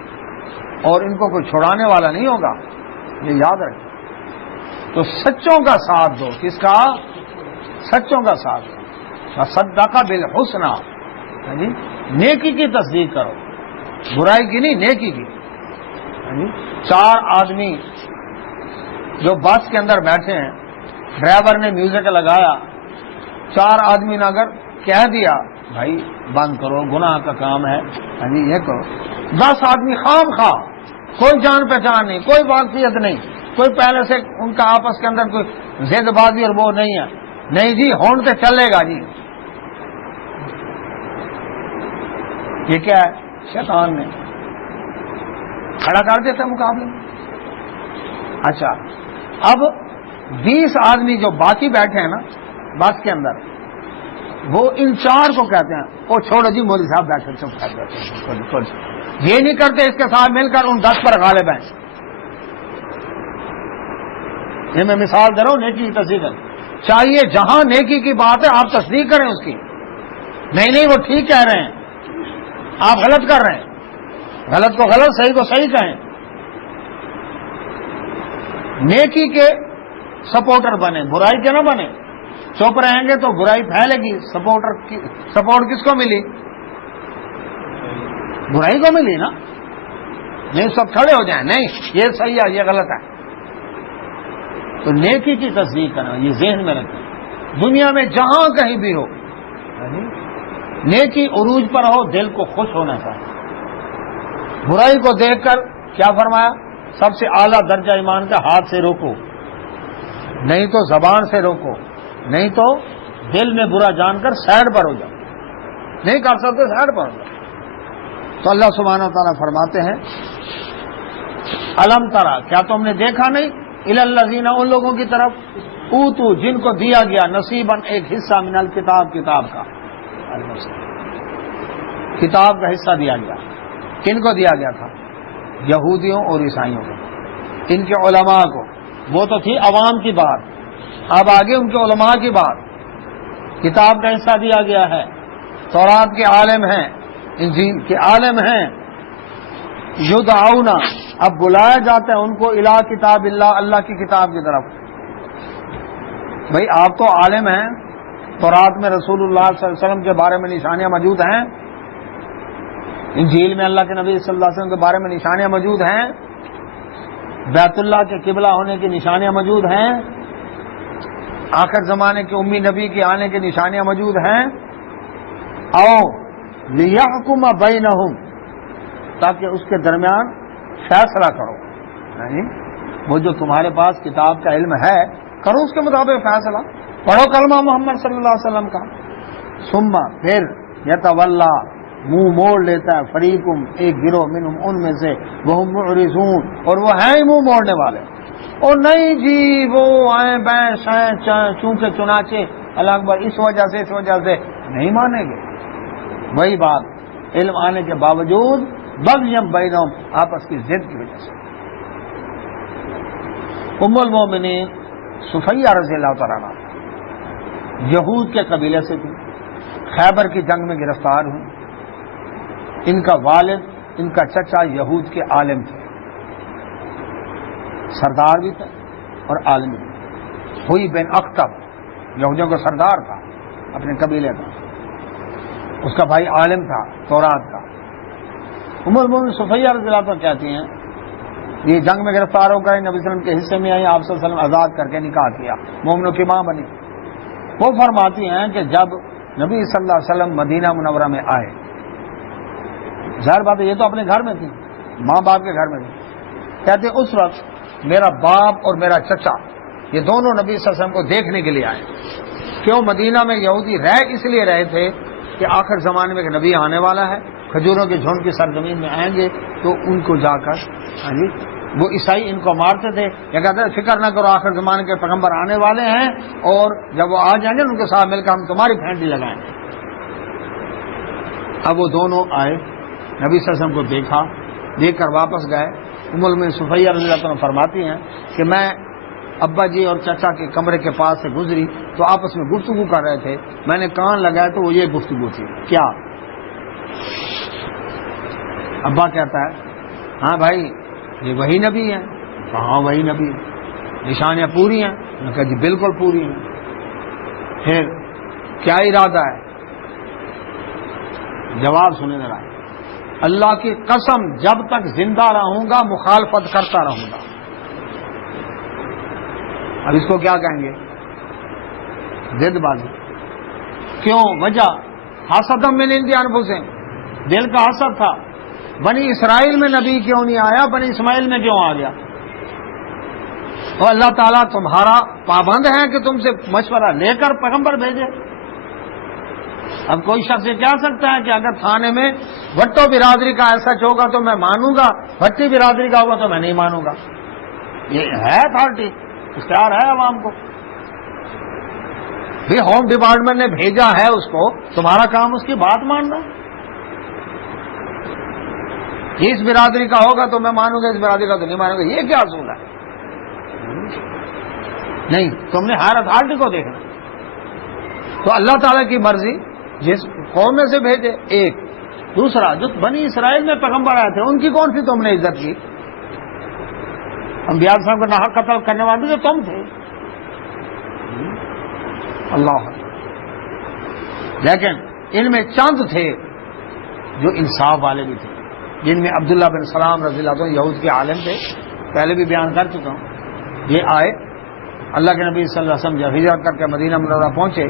اور ان کو کوئی چھڑانے والا نہیں ہوگا، یہ یاد رکھیں. تو سچوں کا ساتھ دو. کس کا؟ سچوں کا ساتھ دو. صدق بالحسنى، یعنی نیکی کی تصدیق کرو، برائی کی نہیں، نیکی کی. یعنی 4 آدمی جو بس کے اندر بیٹھے ہیں، ڈرائیور نے میوزک لگایا، 4 آدمی نے اگر کہہ دیا بھائی بند کرو، گناہ کا کام ہے، یہ کرو، 10 آدمی خام خواہ، کوئی جان پہچان نہیں، کوئی واقفیت نہیں، کوئی پہلے سے ان کا آپس کے اندر کوئی زد بازی اور وہ نہیں ہے، نہیں جی ہون سے چلے گا جی. یہ کیا ہے؟ شیطان نے کھڑا کر دیتا مقابلے میں. اچھا، اب 20 آدمی جو باقی بیٹھے ہیں نا بس کے اندر، وہ ان 4 کو کہتے ہیں وہ چھوڑو جی مولوی صاحب بیٹھے، چپ کر بیٹھے. یہ نہیں کرتے اس کے ساتھ مل کر ان 10 پر غالب ہیں. یہ میں مثال دے رہا ہوں نیکی کی تصدیق ہے. چاہیے جہاں نیکی کی بات ہے آپ تصدیق کریں اس کی، نہیں وہ ٹھیک کہہ رہے ہیں، آپ غلط کر رہے ہیں، غلط کو غلط، صحیح کو صحیح کہیں. نیکی کے سپورٹر بنے، برائی کے نہ بنے. چپ رہیں گے تو برائی پھیلے گی. سپورٹ کس کو ملی؟ برائی کو ملی نا. نہیں سب کھڑے ہو جائیں، نہیں یہ صحیح ہے یہ غلط ہے. تو نیکی کی تصدیق کرنا، یہ ذہن میں رکھیں. دنیا میں جہاں کہیں بھی ہو نیکی عروج پر ہو، دل کو خوش ہونا چاہیے. برائی کو دیکھ کر کیا فرمایا؟ سب سے اعلیٰ درجہ ایمان کا ہاتھ سے روکو، نہیں تو زبان سے روکو، نہیں تو دل میں برا جان کر سائڈ پر ہو جاؤ. نہیں کر سکتے سائڈ پر ہو جاؤ. تو اللہ سبحانہ و تعالیٰ فرماتے ہیں الم ترا، کیا تم نے دیکھا نہیں، الی الذین، ان لوگوں کی طرف، اوتو، جن کو دیا گیا، نصیباً، ایک حصہ، من الکتاب، کتاب کا، کتاب کا حصہ دیا گیا. کن کو دیا گیا تھا؟ یہودیوں اور عیسائیوں کو، ان کے علماء کو. وہ تو تھی عوام کی بات، اب آگے ان کے علماء کی بات. کتاب کا حصہ دیا گیا ہے، تورات کے عالم ہیں، انجیل کے عالم ہیں. یدعون، اب بلایا جاتا ہے ان کو، الی کتاب اللہ، اللہ کی کتاب کی طرف. بھئی آپ تو عالم ہیں، تورات میں رسول اللہ صلی اللہ علیہ وسلم کے بارے میں نشانیاں موجود ہیں، انجیل میں اللہ کے نبی صلی اللہ علیہ وسلم کے بارے میں نشانیاں موجود ہیں، بیت اللہ کے قبلہ ہونے کی نشانیاں موجود ہیں، آخر زمانے کے امی نبی کے آنے کی نشانیاں موجود ہیں. او لیحکم بینہم، تاکہ اس کے درمیان فیصلہ کرو. نہیں وہ جو تمہارے پاس کتاب کا علم ہے کرو اس کے مطابق فیصلہ، پڑھو کلمہ محمد صلی اللہ علیہ وسلم کا. ثم، پھر یتولا، منہ موڑ لیتا ہے، فریقم، ایک گروہ، منہم، ان میں سے، وہم معرضون، اور وہ ہیں منہ موڑنے والے. اور نہیں جی وہ آئیں بائیں شائیں چونکہ چنانچہ، اللہ اکبر، اس وجہ سے نہیں مانیں گے. وہی بات، علم آنے کے باوجود بغیم بینہم، آپس کی ضد کی وجہ سے. ام المومنین صفیہ رضی اللہ تعالیٰ عنہ یہود کے قبیلے سے تھی، خیبر کی جنگ میں گرفتار ہوئی. ان کا والد، ان کا چچا یہود کے عالم تھے، سردار بھی تھے اور عالم بھی. ہوئی بن اخطب یہودیوں کا سردار تھا اپنے قبیلے کا، اس کا بھائی عالم تھا تورات کا. ام المومنین صفیہ رضی اللہ عنہ کہتی ہیں یہ جنگ میں گرفتار ہو کر نبی صلی اللہ علیہ وسلم کے حصے میں آئی، آپ صلی اللہ علیہ وسلم آزاد کر کے نکاح کیا، مومنوں کی ماں بنی۔ وہ فرماتی ہیں کہ جب نبی صلی اللہ علیہ وسلم مدینہ منورہ میں آئے، ظاہر بات ہے یہ تو اپنے گھر میں تھی، ماں باپ کے گھر میں تھی، کہتے اس وقت میرا باپ اور میرا چچا یہ دونوں نبی صلی اللہ علیہ وسلم کو دیکھنے کے لیے آئے۔ کیوں؟ مدینہ میں یہودی اس لیے رہے تھے کہ آخر زمانے میں ایک نبی آنے والا ہے، کھجوروں کے جھنڈ کی سرزمین میں آئیں گے تو ان کو جا کر وہ عیسائی ان کو مارتے تھے، یہ کہتے ہیں فکر نہ کرو آخر زمانے کے پیغمبر آنے والے ہیں، اور جب وہ آ جائیں گے ان کے ساتھ مل کر ہم تمہاری پھینٹی لگائیں گے۔ اب وہ دونوں آئے، نبی صلی اللہ علیہ وسلم کو دیکھا، دیکھ کر واپس گئے۔ ام المؤمنین صفیہ رضی اللہ عنہ فرماتی ہیں کہ میں ابا جی اور چچا کے کمرے کے پاس سے گزری تو آپس میں گفتگو کر رہے تھے، میں نے کان لگایا تو وہ یہ گفتگو تھی۔ کیا؟ ابا کہتا ہے ہاں بھائی یہ وہی نبی ہیں؟ ہاں وہی نبی ہیں، نشانیاں پوری ہیں؟ میں کہا جی بالکل پوری ہیں۔ پھر کیا ارادہ ہے؟ جواب سنے ذرا، اللہ کی قسم جب تک زندہ رہوں گا مخالفت کرتا رہوں گا۔ اب اس کو کیا کہیں گے؟ ضد بازی۔ کیوں؟ وجہ حسد من عند انفسہم، دل کا حسد تھا، بنی اسرائیل میں نبی کیوں نہیں آیا، بنی اسماعیل میں کیوں آ گیا؟ اور اللہ تعالیٰ تمہارا پابند ہے کہ تم سے مشورہ لے کر پیغمبر بھیجے۔ اب کوئی شخص یہ کہہ سکتا ہے کہ اگر تھانے میں بھٹو برادری کا ایسا ہوگا تو میں مانوں گا، بھٹی برادری کا ہوگا تو میں نہیں مانوں گا؟ یہ ہے اتھارٹی، اختیار ہے عوام کو۔ بھی ہوم ڈپارٹمنٹ نے بھیجا ہے اس کو، تمہارا کام اس کی بات ماننا۔ یہ اس برادری کا ہوگا تو میں مانوں گا، اس برادری کا تو نہیں مانوں گا، یہ کیا اصول ہے؟ نہیں، تم نے ہر اتھارٹی کو دیکھنا۔ تو اللہ تعالیٰ کی مرضی جس قوم میں سے بھیجے ایک، دوسرا جو بنی اسرائیل میں پیغمبر آئے تھے ان کی کون سی تم نے عزت کی؟ انبیاء صاحب کو ناحق قتل کرنے والے جو تم تھے۔ اللہ، لیکن ان میں چند تھے جو انصاف والے بھی تھے، جن میں عبداللہ بن سلام رضی اللہ عنہ یہود کے عالم تھے، پہلے بھی بیان کر چکا ہوں۔ یہ آئے، اللہ کے نبی صلی اللہ علیہ وسلم جب ہجرت کر کے مدینہ منورہ پہنچے،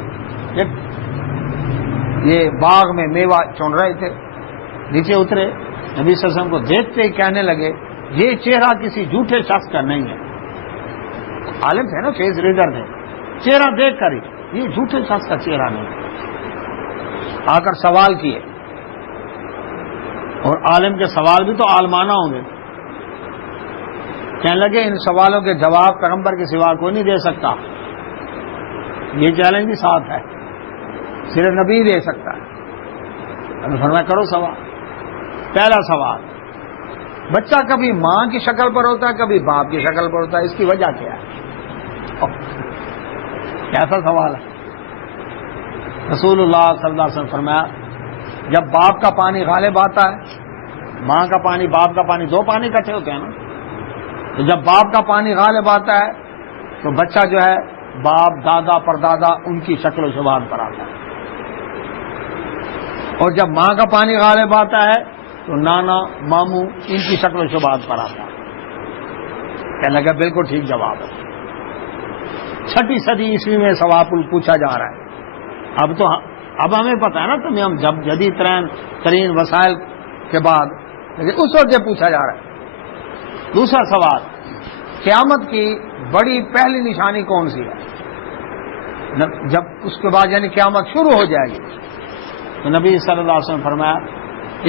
یہ باغ میں میوہ چن رہے تھے، نیچے اترے، نبی صلی اللہ علیہ وسلم کو دیکھتے ہی کہنے لگے یہ چہرہ کسی جھوٹے شخص کا نہیں ہے۔ عالم تھے نا، فیس ریڈر تھے، چہرہ دیکھ کر ہی یہ جھوٹے شخص کا چہرہ نہیں ہے۔ آ کر سوال کیے، اور عالم کے سوال بھی تو عالمانہ ہوں گے۔ کہنے لگے ان سوالوں کے جواب پیغمبر کے سوا کوئی نہیں دے سکتا، یہ چیلنج بھی ساتھ ہے، صرف نبی دے سکتا ہے۔ ہمیں فرمایا کرو سوال۔ پہلا سوال، بچہ کبھی ماں کی شکل پر ہوتا ہے، کبھی باپ کی شکل پر ہوتا ہے، اس کی وجہ کیا ہے؟ کیسا سوال ہے؟ رسول اللہ صلی اللہ علیہ وسلم فرمایا جب باپ کا پانی غالب آتا ہے، ماں کا پانی باپ کا پانی، دو پانی اکٹھے ہوتے ہیں نا، تو جب باپ کا پانی غالب آتا ہے تو بچہ جو ہے باپ دادا پردادا ان کی شکل و شباہت پر آتا ہے، اور جب ماں کا پانی غالب آتا ہے تو نانا ماموں ان کی شکل و شباہت پر آتا ہے۔ کہنے لگا بالکل ٹھیک جواب ہے۔ 6 صدی عیسوی میں سوال پوچھا جا رہا ہے، اب ہمیں پتا ہے نا، تمہیں ہم جب جدید ترین وسائل کے بعد، لیکن اس وقت یہ پوچھا جا رہا ہے۔ دوسرا سوال، قیامت کی بڑی پہلی نشانی کون سی ہے؟ جب اس کے بعد یعنی قیامت شروع ہو جائے گی تو نبی صلی اللہ علیہ وسلم فرمایا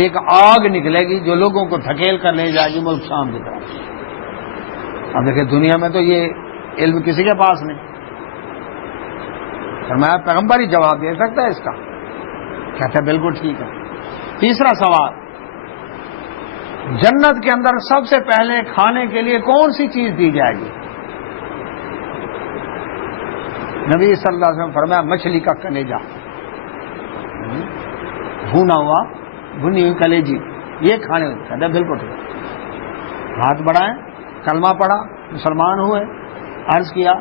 ایک آگ نکلے گی جو لوگوں کو دھکیل کر لے جائے گی ملک شام کی طرف۔ اب دیکھیں دنیا میں تو یہ علم کسی کے پاس نہیں، فرمایا پیغمبر ہی جواب دے سکتا ہے اس کا۔ کہتا ہے بالکل ٹھیک ہے۔ تیسرا سوال، جنت کے اندر سب سے پہلے کھانے کے لیے کون سی چیز دی جائے گی؟ نبی صلی اللہ علیہ وسلم فرمایا مچھلی کا کلیجہ، بھونا ہوا بھنی ہوئی کلیجی، یہ کھانے ہوتے ہیں۔ بالکل ٹھیک۔ ہاتھ بڑھائیں، کلمہ پڑھا، مسلمان ہوئے، عرض کیا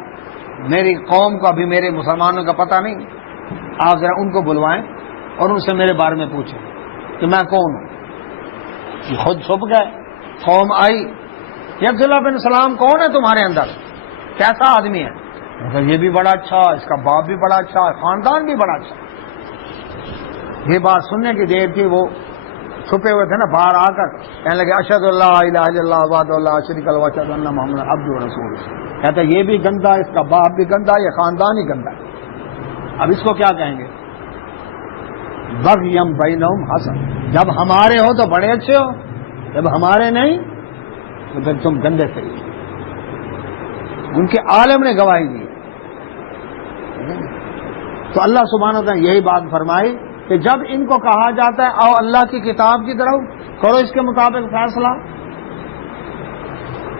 میری قوم کو ابھی میرے مسلمانوں کا پتہ نہیں، آپ ذرا ان کو بلوائیں اور ان سے میرے بارے میں پوچھیں کہ میں کون ہوں۔ یہ خود چھپ گئے، قوم آئی، یہ عبداللہ بن سلام کون ہے تمہارے اندر، کیسا آدمی ہے؟ یہ بھی بڑا اچھا، اس کا باپ بھی بڑا اچھا، خاندان بھی بڑا اچھا۔ یہ بات سننے کی دیر تھی، وہ چھپے ہوئے تھے نا، باہر آ کر کہنے لگے اشہد اللہ الہ الا اللہ وحدہ لا شریک لہ واشہد ان محمد عبدہ ورسولہ۔ کہتا ہے یہ بھی گندا، اس کا باپ بھی گندا، یہ خاندان ہی گندا ہے۔ اب اس کو کیا کہیں گے؟ بغیم بینہم حسن، جب ہمارے ہو تو بڑے اچھے ہو، جب ہمارے نہیں تو پھر تم گندے تھے۔ ان کے عالم نے گواہی دی۔ تو اللہ سبحانہ وتعالی یہی بات فرمائی کہ جب ان کو کہا جاتا ہے آؤ اللہ کی کتاب کی طرف کرو اس کے مطابق فیصلہ،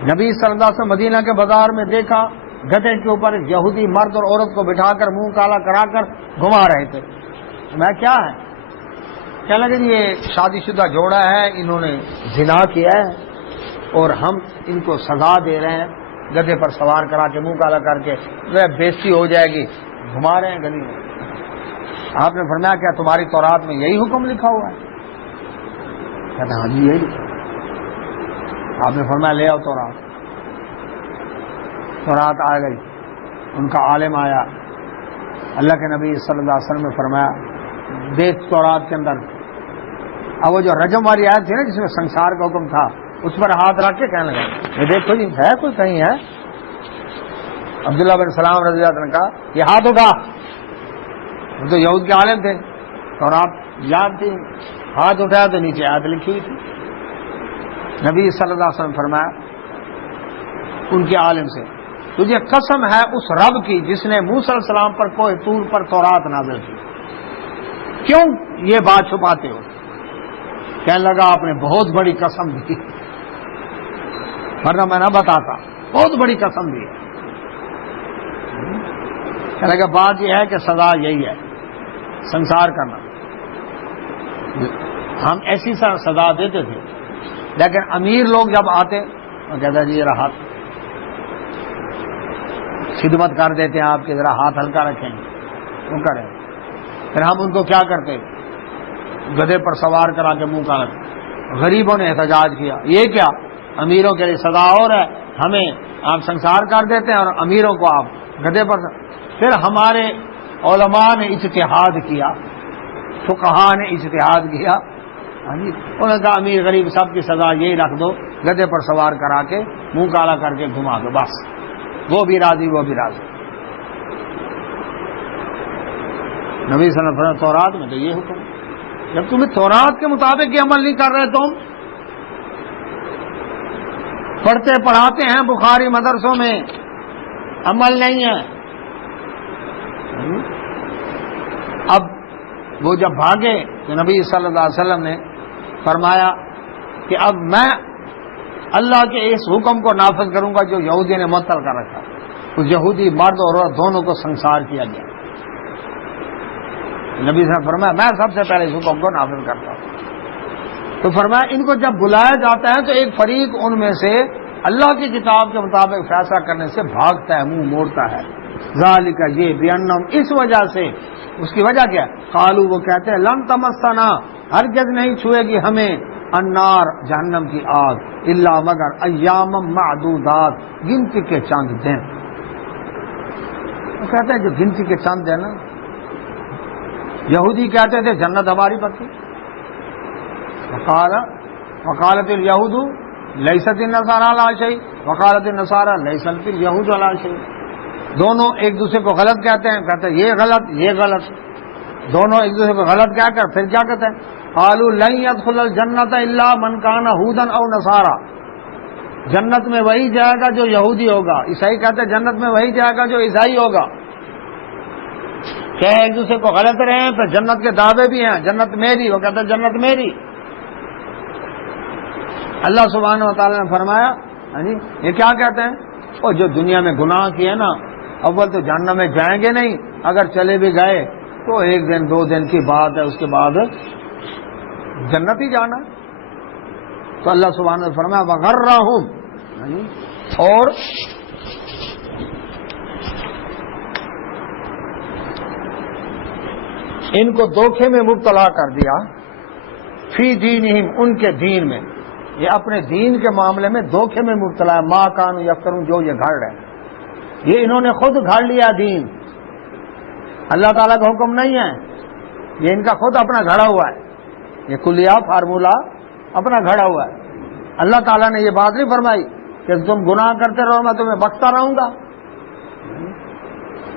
نبی صلی اللہ علیہ وسلم مدینہ کے بازار میں دیکھا گدھے کے اوپر ایک یہودی مرد اور عورت کو بٹھا کر منہ کالا کرا کر گھما رہے تھے۔ میں کیا ہے؟ کہنے لگے یہ شادی شدہ جوڑا ہے، انہوں نے زنا کیا ہے اور ہم ان کو سزا دے رہے ہیں، گدھے پر سوار کرا کے منہ کالا کر کے، وہ بےزتی ہو جائے گی، گھما رہے ہیں گلی میں۔ آپ نے فرمایا کیا تمہاری تورات میں یہی حکم لکھا ہوا ہے؟ کہتے ہیں ہاں جی یہی۔ آپ نے فرمایا لے آؤ تورات۔ تورات آ گئی، ان کا عالم آیا، اللہ کے نبی صلی اللہ علیہ وسلم نے فرمایا دیکھ تورات کے اندر، اب وہ جو رجم والی آیت تھی نا جس میں سنسار کا حکم تھا، اس پر ہاتھ رکھ کے کہنے لگا یہ دیکھو جی ہے کوئی کہیں ہے؟ عبداللہ بن سلام رضی اللہ عنہ کا یہ ہاتھ اٹھا، وہ تو یہود کے عالم تھے، تورات یاد تھی، ہاتھ اٹھایا تو نیچے آیت لکھی ہوئی تھی۔ نبی صلی اللہ علیہ وسلم فرمایا ان کے عالم سے تجھے قسم ہے اس رب کی جس نے موسیٰ علیہ السلام پر کوہ طور پر تورات نازل کی، کیوں یہ بات چھپاتے ہو؟ کہنے لگا آپ نے بہت بڑی قسم دی، ورنہ میں نہ بتاتا، بہت بڑی قسم دی۔ کہنے لگا بات یہ ہے کہ سزا یہی ہے، سنسار کرنا۔ ہم ایسی سزا دیتے تھے، لیکن امیر لوگ جب آتے وہ کہتا جی ذرا ہاتھ خدمت کر دیتے ہیں آپ کے، ذرا ہاتھ ہلکا رکھیں گے، وہ کریں۔ پھر ہم ان کو کیا کرتے؟ گدھے پر سوار کرا کے منہ کالا۔ غریبوں نے احتجاج کیا یہ کیا، امیروں کے لیے سزا اور ہے، ہمیں آپ سنسار کر دیتے ہیں اور امیروں کو آپ گدھے پر۔ پھر ہمارے علماء نے اجتہاد کیا، فقہاء نے اجتہاد کیا، انہوں نے کہا امیر غریب سب کی سزا یہی رکھ دو، گدھے پر سوار کرا کے منہ کالا کر کے گھما دو، بس وہ بھی راضی وہ بھی راضی۔ نبی صلی اللہ علیہ وسلم تورات میں تو یہ حکم، جب تمہیں تورات کے مطابق یہ عمل نہیں کر رہے، تم پڑھتے پڑھاتے ہیں بخاری مدرسوں میں، عمل نہیں ہے۔ اب وہ جب بھاگے تو نبی صلی اللہ علیہ وسلم نے فرمایا کہ اب میں اللہ کے اس حکم کو نافذ کروں گا جو یہودی نے معطل کر رکھا، اس یہودی مرد اور عورت دونوں کو سنسار کیا گیا۔ نبی صلی اللہ علیہ وسلم فرمایا میں سب سے پہلے اس حکم کو نافذ کرتا ہوں۔ تو فرمایا ان کو جب بلایا جاتا ہے تو ایک فریق ان میں سے اللہ کی کتاب کے مطابق فیصلہ کرنے سے بھاگتا ہے، منہ موڑتا ہے۔ ذالک یہ بانہم، اس وجہ سے، اس کی وجہ کیا؟ قالو وہ کہتے ہیں لن تمسنا، ہرگز نہیں چھوئے گی ہمیں النار جہنم کی آگ، الا مگر ایام معدودات، گنتی کے چند دن۔ وہ کہتے ہیں جو گنتی کے چند دن نا، یہودی کہتے تھے جنت ہماری پکی، وقالت الیہود لیست النصارى علی شیء وقالت النصارى لیست الیہود علی شیء۔ دونوں ایک دوسرے کو غلط کہتے ہیں، کہتے ہیں یہ غلط یہ غلط، دونوں ایک دوسرے کو غلط کہہ کر پھر کیا کہتے ہیں؟ قالوا لن يدخل الجنة الا من كان هودا او نصارى، جنت میں وہی جائے گا جو یہودی ہوگا۔ عیسائی کہتے ہیں جنت میں وہی جائے گا جو عیسائی ہوگا۔ کہ ایک دوسرے کو غلط رہے ہیں، پھر جنت کے دعوے بھی ہیں، جنت میری، وہ کہتے ہیں جنت میری۔ اللہ سبحانہ و تعالیٰ نے فرمایا یہ کیا کہتے ہیں؟ وہ جو دنیا میں گناہ کیے نا، اول تو جہنم میں جائیں گے نہیں، اگر چلے بھی گئے تو ایک دن دو دن کی بات ہے، اس کے بعد جنت ہی جانا۔ تو اللہ سبحانہ نے فرمایا وغرہم، اور ان کو دھوکے میں مبتلا کر دیا، فی دینہم، ان کے دین میں، یہ اپنے دین کے معاملے میں دھوکے میں مبتلا ہے. ما کانوا یفترون، جو یہ گھڑ رہے ہیں، یہ انہوں نے خود گھڑ لیا دین. اللہ تعالیٰ کا حکم نہیں ہے، یہ ان کا خود اپنا گھڑا ہوا ہے. یہ کلیہ فارمولہ اپنا گھڑا ہوا ہے. اللہ تعالیٰ نے یہ بات نہیں فرمائی کہ تم گناہ کرتے رہو میں تمہیں بخشتا رہوں گا.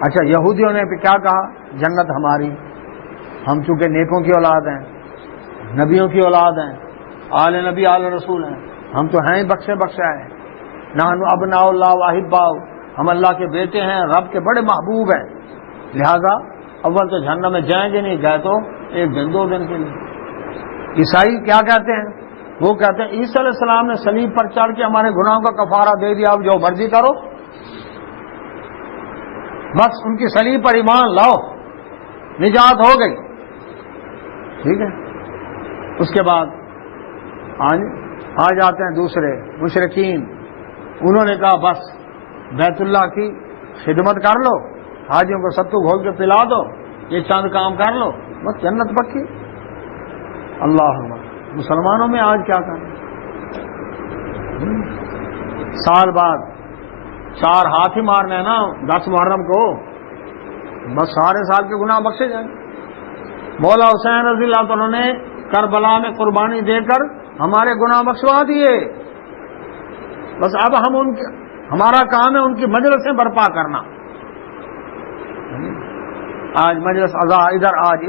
اچھا، یہودیوں نے کیا کہا؟ جنت ہماری، ہم چونکہ نیکوں کی اولاد ہیں، نبیوں کی اولاد ہیں، آل نبی آل رسول ہیں، ہم تو ہیں بخشے ہیں. نحن ابناء اللہ واحباؤ، ہم اللہ کے بیٹے ہیں، رب کے بڑے محبوب ہیں. لہذا اول تو جہنم میں جائیں گے، نہیں گئے تو ایک دن دو دن کے لیے. عیسائی کیا کہتے ہیں؟ وہ کہتے ہیں عیسیٰ علیہ السلام نے صلیب پر چڑھ کے ہمارے گناہوں کا کفارہ دے دیا، اب جو مرضی کرو. بس ان کی صلیب پر ایمان لاؤ، نجات ہو گئی. ٹھیک ہے. اس کے بعد آ جاتے ہیں دوسرے مشرکین. انہوں نے کہا بس بیت اللہ کی خدمت کر لو، حاجیوں کو ستو گھول کے پلا دو، یہ چند کام کر لو، بس جنت پکی. اللہ مسلمانوں میں آج کیا کریں؟ سال بعد 4 ہاتھ ہی مارنے ہیں نا 10 محرم کو، بس سارے سال کے گناہ بخشے جائیں. مولا حسین رضی اللہ عنہ نے کربلا میں قربانی دے کر ہمارے گناہ بخشوا دیے. بس اب ہمارا کام ہے ان کی مجلسیں برپا کرنا. آج مجلس ازا ادھر، آج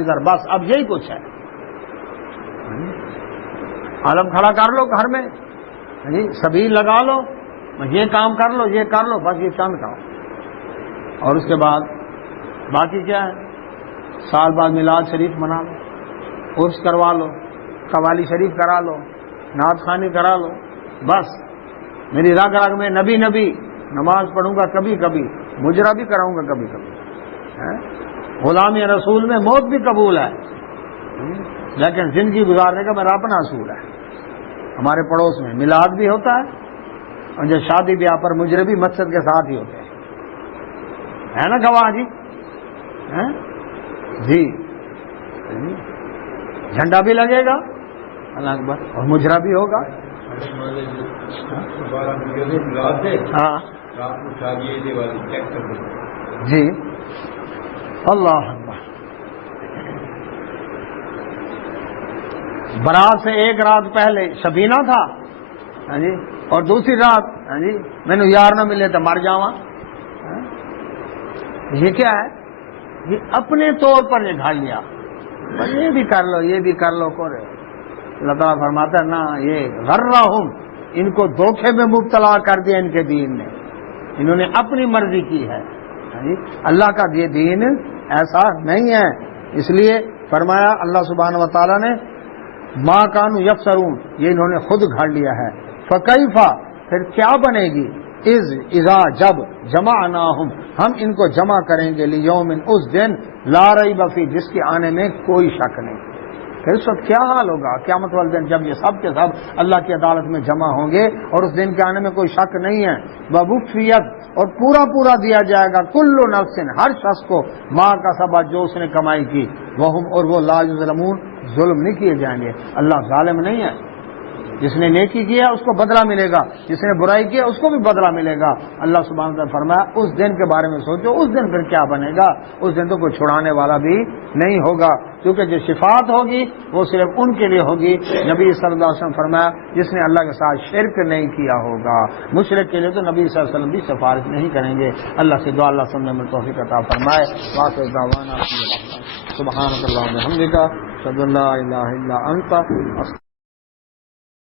ادھر، بس اب یہی کچھ ہے. عالم کھڑا کر لو گھر میں، سبیل لگا لو، یہ کام کر لو، یہ کر لو، بس یہ چند کام. اور اس کے بعد باقی کیا ہے؟ سال بعد میلاد شریف منا لو، عرس کروا لو، قوالی شریف کرا لو، نعت خوانی کرا لو. بس میری رگ رگ میں نبی، نماز پڑھوں گا کبھی کبھی، مجرا بھی کراؤں گا کبھی کبھی. غلامی رسول میں موت بھی قبول ہے، لیکن زندگی گزارنے کا میرا اپنا اصول ہے. ہمارے پڑوس میں میلاد بھی ہوتا ہے، اور جو شادی بیاہ پر مجرے بھی مسجد کے ساتھ ہی ہوتے ہیں، ہے نا گواہ جی؟ جی جھنڈا بھی لگے گا، اللہ اکبر، اور مجرا بھی ہوگا. ہاں جی، اللہ اکبر. برات سے ایک رات پہلے شبینہ تھا، ہاں جی، اور دوسری رات ہاں جی مینو یار نہ ملے تو مر جاواں. یہ کیا ہے؟ یہ اپنے طور پر یہ گھاڑ لیا، یہ بھی کر لو، یہ بھی کر لو. اللہ تعالیٰ فرماتا ہے نا، یہ غرہم، ان کو دھوکے میں مبتلا کر دیا ان کے دین نے، انہوں نے اپنی مرضی کی ہے. اللہ کا یہ دین ایسا نہیں ہے. اس لیے فرمایا اللہ سبحانہ و تعالیٰ نے ما کانوا یفترون، یہ انہوں نے خود گھڑ لیا ہے. فکیفا، پھر کیا بنے گی؟ اذا، جب جمعناہم، ہم ان کو جمع کریں گے، لیوم، اس دن لا ریب فیہ، جس کے آنے میں کوئی شک نہیں. پھر اس وقت کیا حال ہوگا قیامت والے دن، جب یہ سب کے سب اللہ کی عدالت میں جمع ہوں گے اور اس دن کے آنے میں کوئی شک نہیں ہے. ووفیت، اور پورا دیا جائے گا، کل نفس، ہر شخص کو، ما کسبت، جو اس نے کمائی کی، وہم، اور وہ لا یظلمون، ظلم نہیں کیے جائیں گے. اللہ ظالم نہیں ہے. جس نے نیکی کیا اس کو بدلہ ملے گا، جس نے برائی کیا اس کو بھی بدلہ ملے گا. اللہ سبحانہ وتعالی فرمایا اس دن کے بارے میں سوچو، اس دن پھر کیا بنے گا. اس دن تو کوئی چھڑانے والا بھی نہیں ہوگا، کیونکہ جو شفاعت ہوگی وہ صرف ان کے لیے ہوگی. نبی صلی اللہ علیہ وسلم فرمایا جس نے اللہ کے ساتھ شرک نہیں کیا ہوگا. مشرک کے لیے تو نبی صلی اللہ علیہ وسلم بھی سفارش نہیں کریں گے. اللہ سے دعا اللہ سمجھنے میں توفیق عطا فرمائے. واخر دعوانا سبحانک اللہم و بحمدک، اشہد ان لا الہ الا انت.